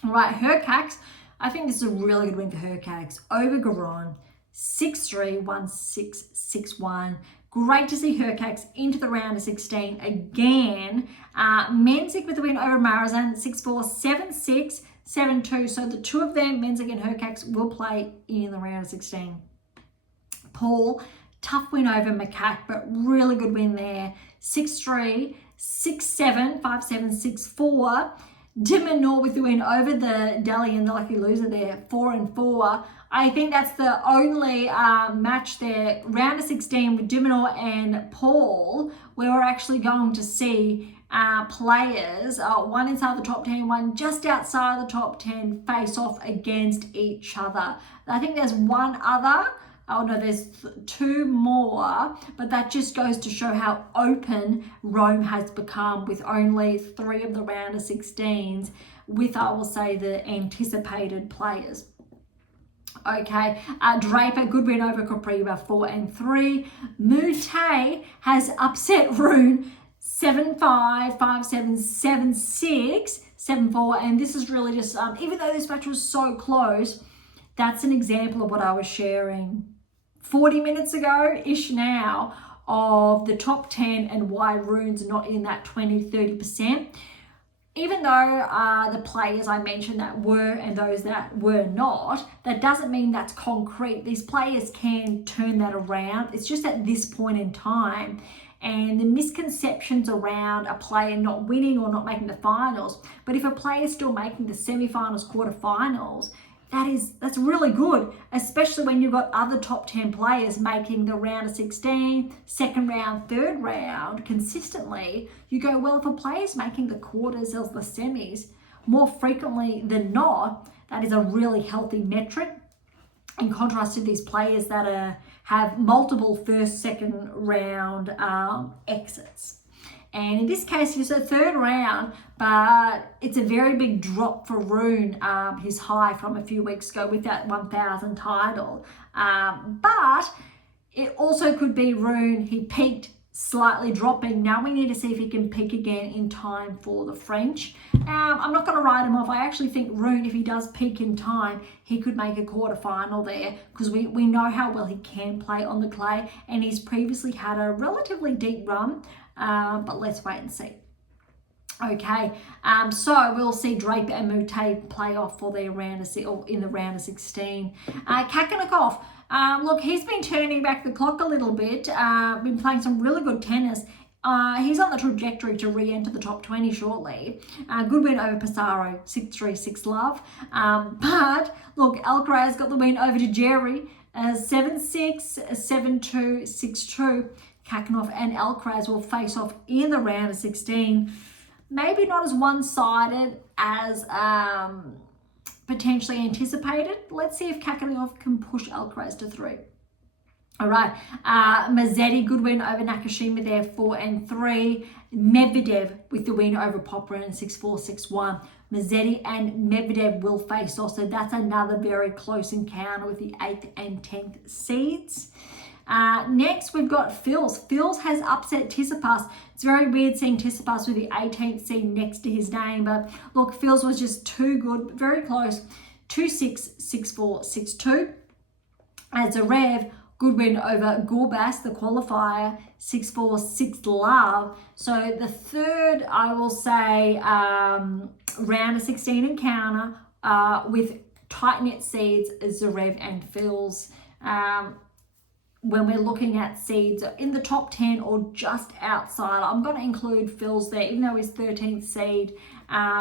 All right, Hurkacz. I think this is a really good win for Hurkacz over Garon. 6-3, 1-6, 6-1. Great to see Hurkacz into the round of 16 again. Menzik with the win over Marazan, 6-4, 7-6, 7-2. So the two of them, Menzik and Hurkacz, will play in the round of 16. Paul. Tough win over Macaque, but really good win there. 6-3, 6-7, 5-7, 6-4. Dimonor with the win over the Delhi and the lucky loser there, 4-4. I think that's the only match there, round of 16 with Dimonor and Paul, where we're actually going to see players, one inside the top 10, one just outside the top 10, face off against each other. I think there's one other. Oh no, there's two more, but that just goes to show how open Rome has become with only 3 of the round of 16s with, I will say, the anticipated players. Okay, Draper, good win over Kopriva, 4-3. Mute has upset Rune, 7-5, 5-7, 7-6, 7-4, and this is really just, even though this match was so close, that's an example of what I was sharing 40 minutes ago-ish now of the top 10 and why Rune's not in that 20-30%. Even though the players I mentioned that were and those that were not, that doesn't mean that's concrete. These players can turn that around. It's just at this point in time. And the misconceptions around a player not winning or not making the finals. But if a player is still making the semi-finals, quarterfinals, that's really good, especially when you've got other top 10 players making the round of 16, second round, third round consistently. You go, well, if a player's making the quarters or the semis more frequently than not, that is a really healthy metric. In contrast to these players that have multiple first, second round exits. And in this case, it's a third round, but it's a very big drop for Rune, his high from a few weeks ago with that 1,000 title. But it also could be Rune, he peaked slightly dropping. Now we need to see if he can peak again in time for the French. I'm not going to write him off. I actually think Rune, if he does peak in time, he could make a quarterfinal there, because we know how well he can play on the clay, and he's previously had a relatively deep run, but let's wait and see. Okay, so we'll see Draper and Moutet play off for their in the round of 16. Kakanakov, look, he's been turning back the clock a little bit, been playing some really good tennis. He's on the trajectory to re-enter the top 20 shortly. Good win over Pissarro, 6-3, 6-love. But look, Alcaraz got the win over to Jerry, 7-6, 7-2, 6-2. Kakanov and Alcaraz will face off in the round of 16. Maybe not as one-sided as potentially anticipated. Let's see if Kakanov can push Alcaraz to 3. All right, Mazzetti, good win over Nakashima there, 4-3. Medvedev with the win over Popyrin, 6-4, 6-1. Mazzetti and Medvedev will face off, so that's another very close encounter with the 8th and 10th seeds. Next, we've got Fils. Fils has upset Tsitsipas. It's very weird seeing Tsitsipas with the 18th seed next to his name, but look, Fils was just too good, very close. 2-6, 6-4, 6-2. Zverev, good win over Gorbas, the qualifier, 6-4, 6-love. So the third, I will say, round of 16 encounter with tight-knit seeds, Zverev and Fils. When we're looking at seeds in the top 10 or just outside, I'm going to include Fils there, even though he's 13th seed.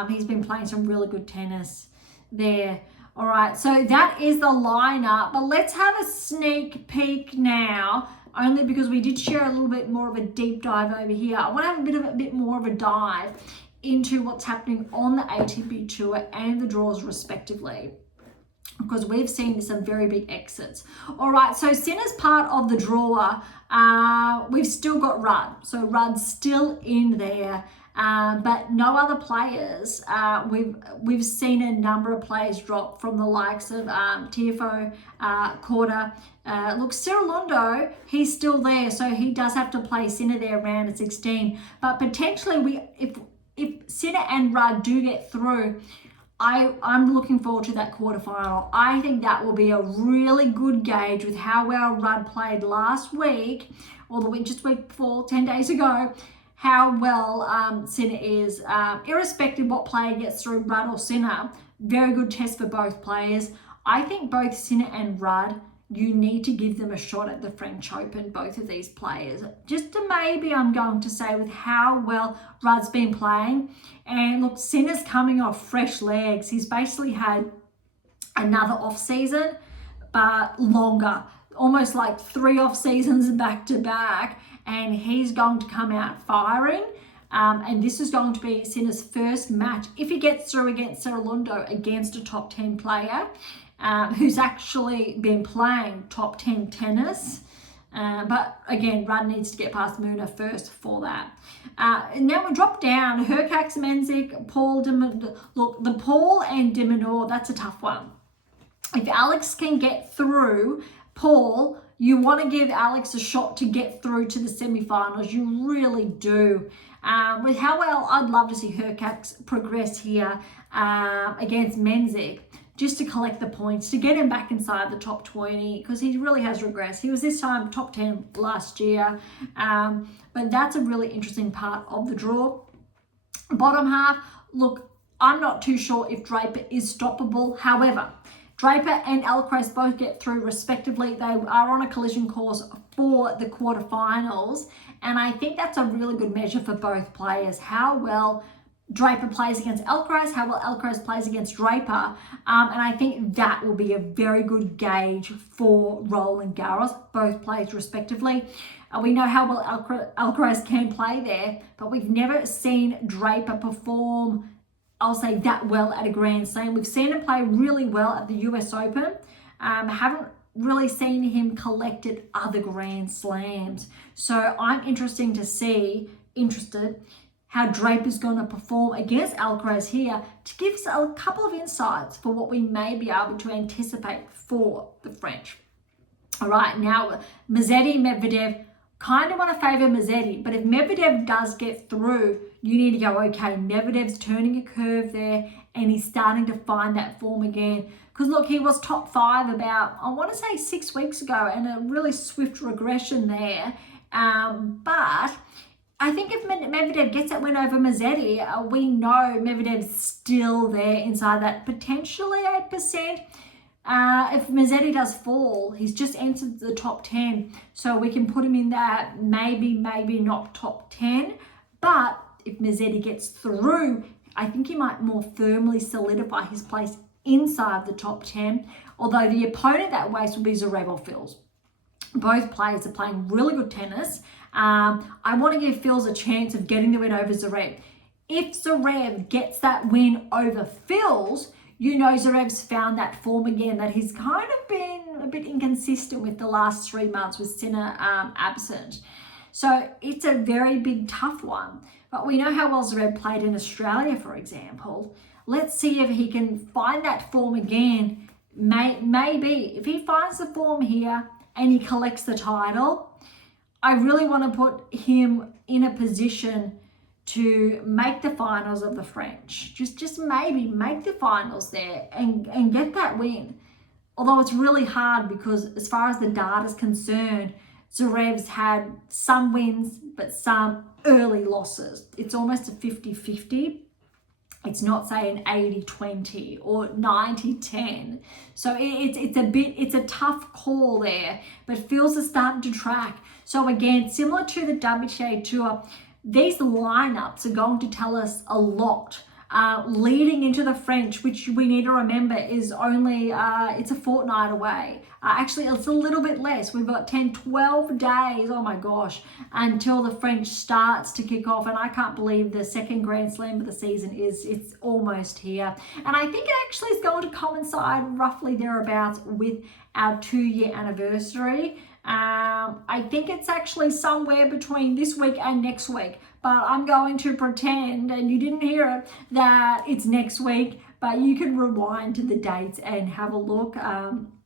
He's been playing some really good tennis there. All right, so that is the lineup, but let's have a sneak peek now, only because we did share a little bit more of a deep dive over here. I want to have a bit more of a dive into what's happening on the ATP Tour and the draws respectively, because we've seen some very big exits. All right, so Sinner's part of the draw. We've still got Rudd. So Rudd's still in there, but no other players. We've seen a number of players drop from the likes of Tiafoe, Korda. Look, Cirilondo, he's still there, so he does have to play Sinner there around at 16. But potentially, if Sinner and Rudd do get through, I'm looking forward to that quarterfinal. I think that will be a really good gauge with how well Rudd played last week, or the week before, 10 days ago, how well Sinner is. Irrespective what player gets through, Rudd or Sinner, very good test for both players. I think both Sinner and Rudd, you need to give them a shot at the French Open, both of these players. Just to maybe, I'm going to say, with how well Rudd's been playing. And look, Sinner's coming off fresh legs. He's basically had another off season, but longer, almost like 3 off seasons back to back. And he's going to come out firing. And this is going to be Sinner's first match, if he gets through against Cirilondo, against a top 10 player. Who's actually been playing top 10 tennis. But again, Rudd needs to get past Muna first for that. And now we drop down. Hurkacz, Menzies, Paul, look, the Paul and de Minaur, that's a tough one. If Alex can get through Paul, you want to give Alex a shot to get through to the semifinals. You really do. With how well I'd love to see Hurkacz progress here against Menzies, just to collect the points, to get him back inside the top 20, because he really has regressed. He was this time top 10 last year, but that's a really interesting part of the draw. Bottom half, look, I'm not too sure if Draper is stoppable. However, Draper and Alcaraz both get through respectively. They are on a collision course for the quarterfinals, and I think that's a really good measure for both players, how well Draper plays against Alcaraz, how well Alcaraz plays against Draper, and I think that will be a very good gauge for Roland Garros, both players respectively. We know how well Alcaraz can play there, but we've never seen Draper perform, I'll say, that well at a Grand Slam. We've seen him play really well at the US Open, haven't really seen him collect at other Grand Slams. So I'm interested how Draper's going to perform against Alcaraz here, to give us a couple of insights for what we may be able to anticipate for the French. All right, now Mazzetti, Medvedev, kind of want to favour Mazzetti, but if Medvedev does get through, you need to go, okay, Medvedev's turning a curve there and he's starting to find that form again. Because look, he was top 5 about, I want to say 6 weeks ago, and a really swift regression there. But I think if Medvedev gets that win over Mazzetti, we know Medvedev's still there inside that potentially 8%. If Mazzetti does fall, he's just entered the top 10. So we can put him in that maybe not top 10. But if Mazzetti gets through, I think he might more firmly solidify his place inside the top 10. Although the opponent that ways will be Zverev or Fils. Both players are playing really good tennis. I want to give Fils a chance of getting the win over Zverev. If Zverev gets that win over Fils, you know Zverev's found that form again that he's kind of been a bit inconsistent with the last 3 months with Sinner absent. So it's a very big, tough one. But we know how well Zverev played in Australia, for example. Let's see if he can find that form again. Maybe if he finds the form here and he collects the title, I really want to put him in a position to make the finals of the French. Just maybe make the finals there and get that win. Although it's really hard because as far as the data is concerned, Zverev's had some wins, but some early losses. It's almost a 50-50. It's not, say, an 80-20 or 90-10. So it's a tough call there, but Fils is starting to track. So again, similar to the WTA Tour, these lineups are going to tell us a lot. Leading into the French, which we need to remember is only, it's a fortnight away. Actually, it's a little bit less. We've got 10, 12 days, oh my gosh, until the French starts to kick off. And I can't believe the second Grand Slam of the season it's almost here. And I think it actually is going to coincide roughly thereabouts with our 2-year anniversary. I think it's actually somewhere between this week and next week, but I'm going to pretend, and you didn't hear it, that it's next week, but you can rewind to the dates and have a look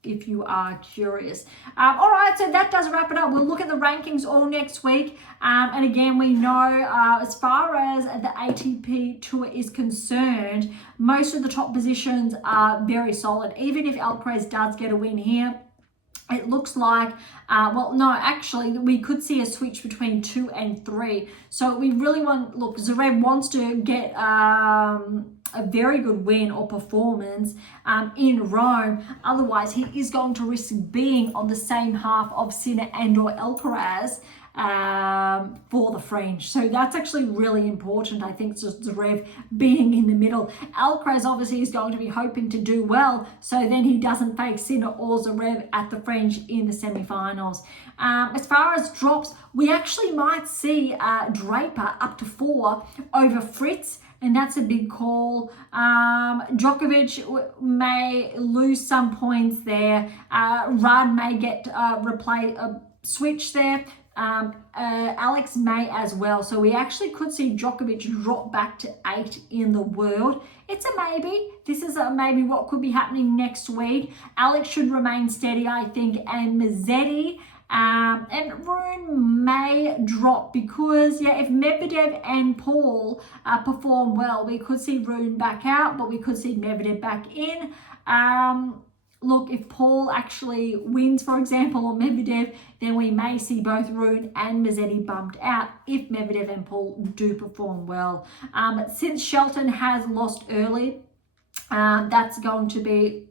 if you are curious. All right, so that does wrap it up. We'll look at the rankings all next week. And again, we know as far as the ATP Tour is concerned, most of the top positions are very solid. Even if Alcaraz does get a win here, it looks like, well, no, actually, we could see a switch between 2 and 3. So we really want, look, Zverev wants to get a very good win or performance in Rome. Otherwise, he is going to risk being on the same half of Sinner and or Alcaraz for the French. So that's actually really important. I think just Zverev being in the middle. Alcaraz obviously is going to be hoping to do well, so then he doesn't face Sinner or Zverev at the French in the semi-finals. As far as drops, we actually might see Draper up to 4 over Fritz, and that's a big call. Djokovic may lose some points there. Rudd may get switch there. Alex may as well. So we actually could see Djokovic drop back to 8 in the world. It's a maybe. This is a maybe what could be happening next week. Alex should remain steady, I think, and Mazzetti and Rune may drop because, yeah, if Medvedev and Paul perform well, we could see Rune back out, but we could see Medvedev back in. Look, if Paul actually wins, for example, or Medvedev, then we may see both Rune and Mazzetti bumped out if Medvedev and Paul do perform well. Since Shelton has lost early, that's going to be,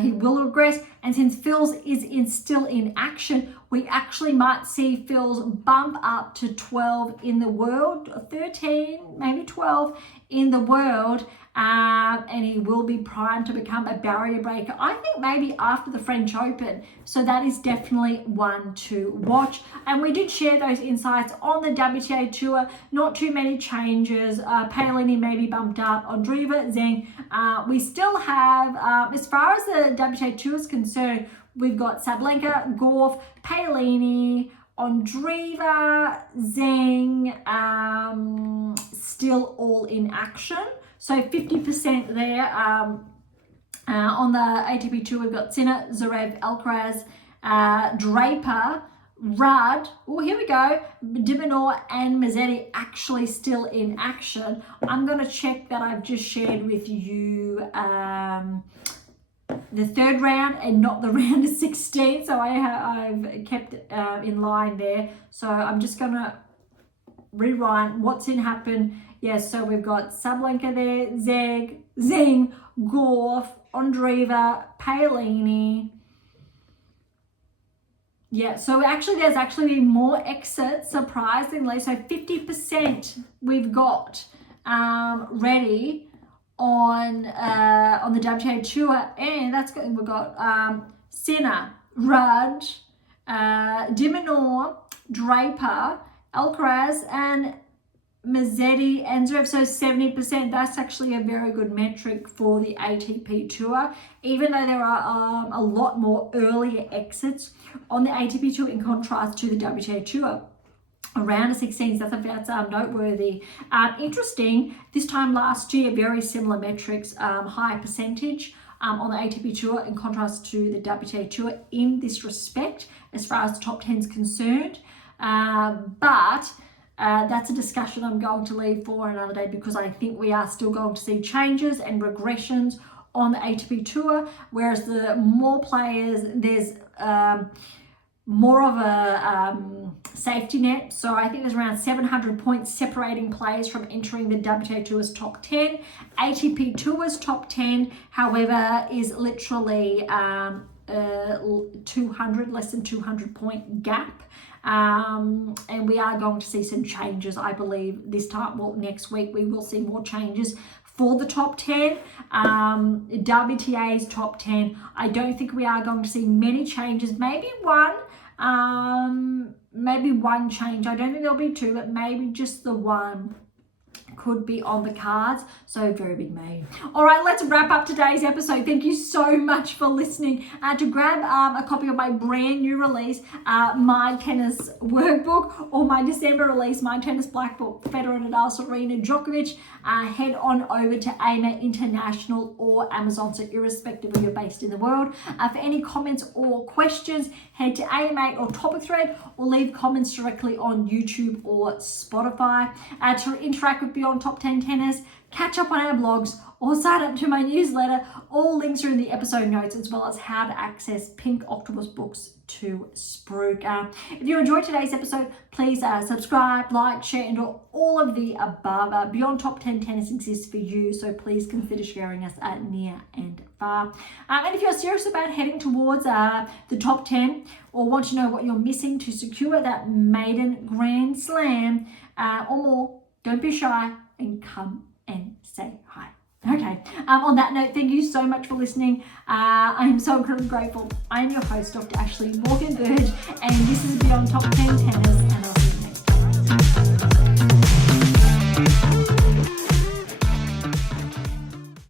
he will regress. And since Fils is still in action, we actually might see Fils bump up to 12 in the world, 13, maybe 12 in the world. And he will be primed to become a barrier breaker, I think maybe after the French Open. So that is definitely one to watch. And we did share those insights on the WTA Tour. Not too many changes. Paolini may be bumped up. Ondreva, Zheng. We still have, as far as the WTA Tour is concerned, we've got Sabalenka, Gauff, Paolini, Ondreva, Zheng, still all in action. So 50% there. On the ATP Tour, we've got Sinner, Zverev, Alcaraz, Draper, Rudd, oh, here we go, de Minaur and Mazzetti actually still in action. I'm going to check that I've just shared with you the third round and not the round of 16, so I've kept in line there. So I'm just going to rewind what's in happen. Yes, so we've got Sabalenka there, Zeng, Gauff, Andreeva, Paolini. Yeah, so actually there's actually more exits, surprisingly. So 50% we've got ready on the WTA Tour, and that's good. We've got Sinner, Rudd, de Minaur, Draper, Alcaraz, and Mazzetti and Zverev. So 70%, that's actually a very good metric for the ATP Tour, even though there are a lot more earlier exits on the ATP Tour in contrast to the WTA Tour. Around the 16s, that's noteworthy. Interesting, this time last year, very similar metrics, high percentage on the ATP Tour in contrast to the WTA Tour in this respect, as far as the top 10 is concerned. But that's a discussion I'm going to leave for another day, because I think we are still going to see changes and regressions on the ATP Tour, whereas the more players, there's more of a safety net. So I think there's around 700 points separating players from entering the WTA Tour's top 10. ATP Tour's top 10, however, is literally 200, less than 200 point gap. And we are going to see some changes, I believe, this time. Well, next week we will see more changes for the top 10. WTA's top 10, I don't think we are going to see many changes. Maybe one change. I don't think there'll be two, but maybe just the one could be on the cards. So very big maybe. All right, let's wrap up today's episode. Thank you so much for listening. To grab a copy of my brand new release, My Tennis Workbook, or my December release, My Tennis Black Book, Federer, Nadal, Serena, Djokovic, head on over to AM8 International or Amazon, so irrespective of you're based in the world. For any comments or questions, head to AM8 or Topic Thread, or leave comments directly on YouTube or Spotify. To interact with Beyond Top 10 Tennis, catch up on our blogs, or sign up to my newsletter. All links are in the episode notes, as well as how to access Pink Octopus books to Spruik. If you enjoyed today's episode, please subscribe, like, share, and do all of the above. Beyond Top 10 Tennis exists for you, so please consider sharing us near and far. And if you're serious about heading towards the top 10, or want to know what you're missing to secure that maiden Grand Slam or more, don't be shy and come and say hi. Okay, on that note, thank you so much for listening. I am so incredibly grateful. I am your host, Dr. Ashley Morgan Berge, and this is Beyond Top 10 Tennis.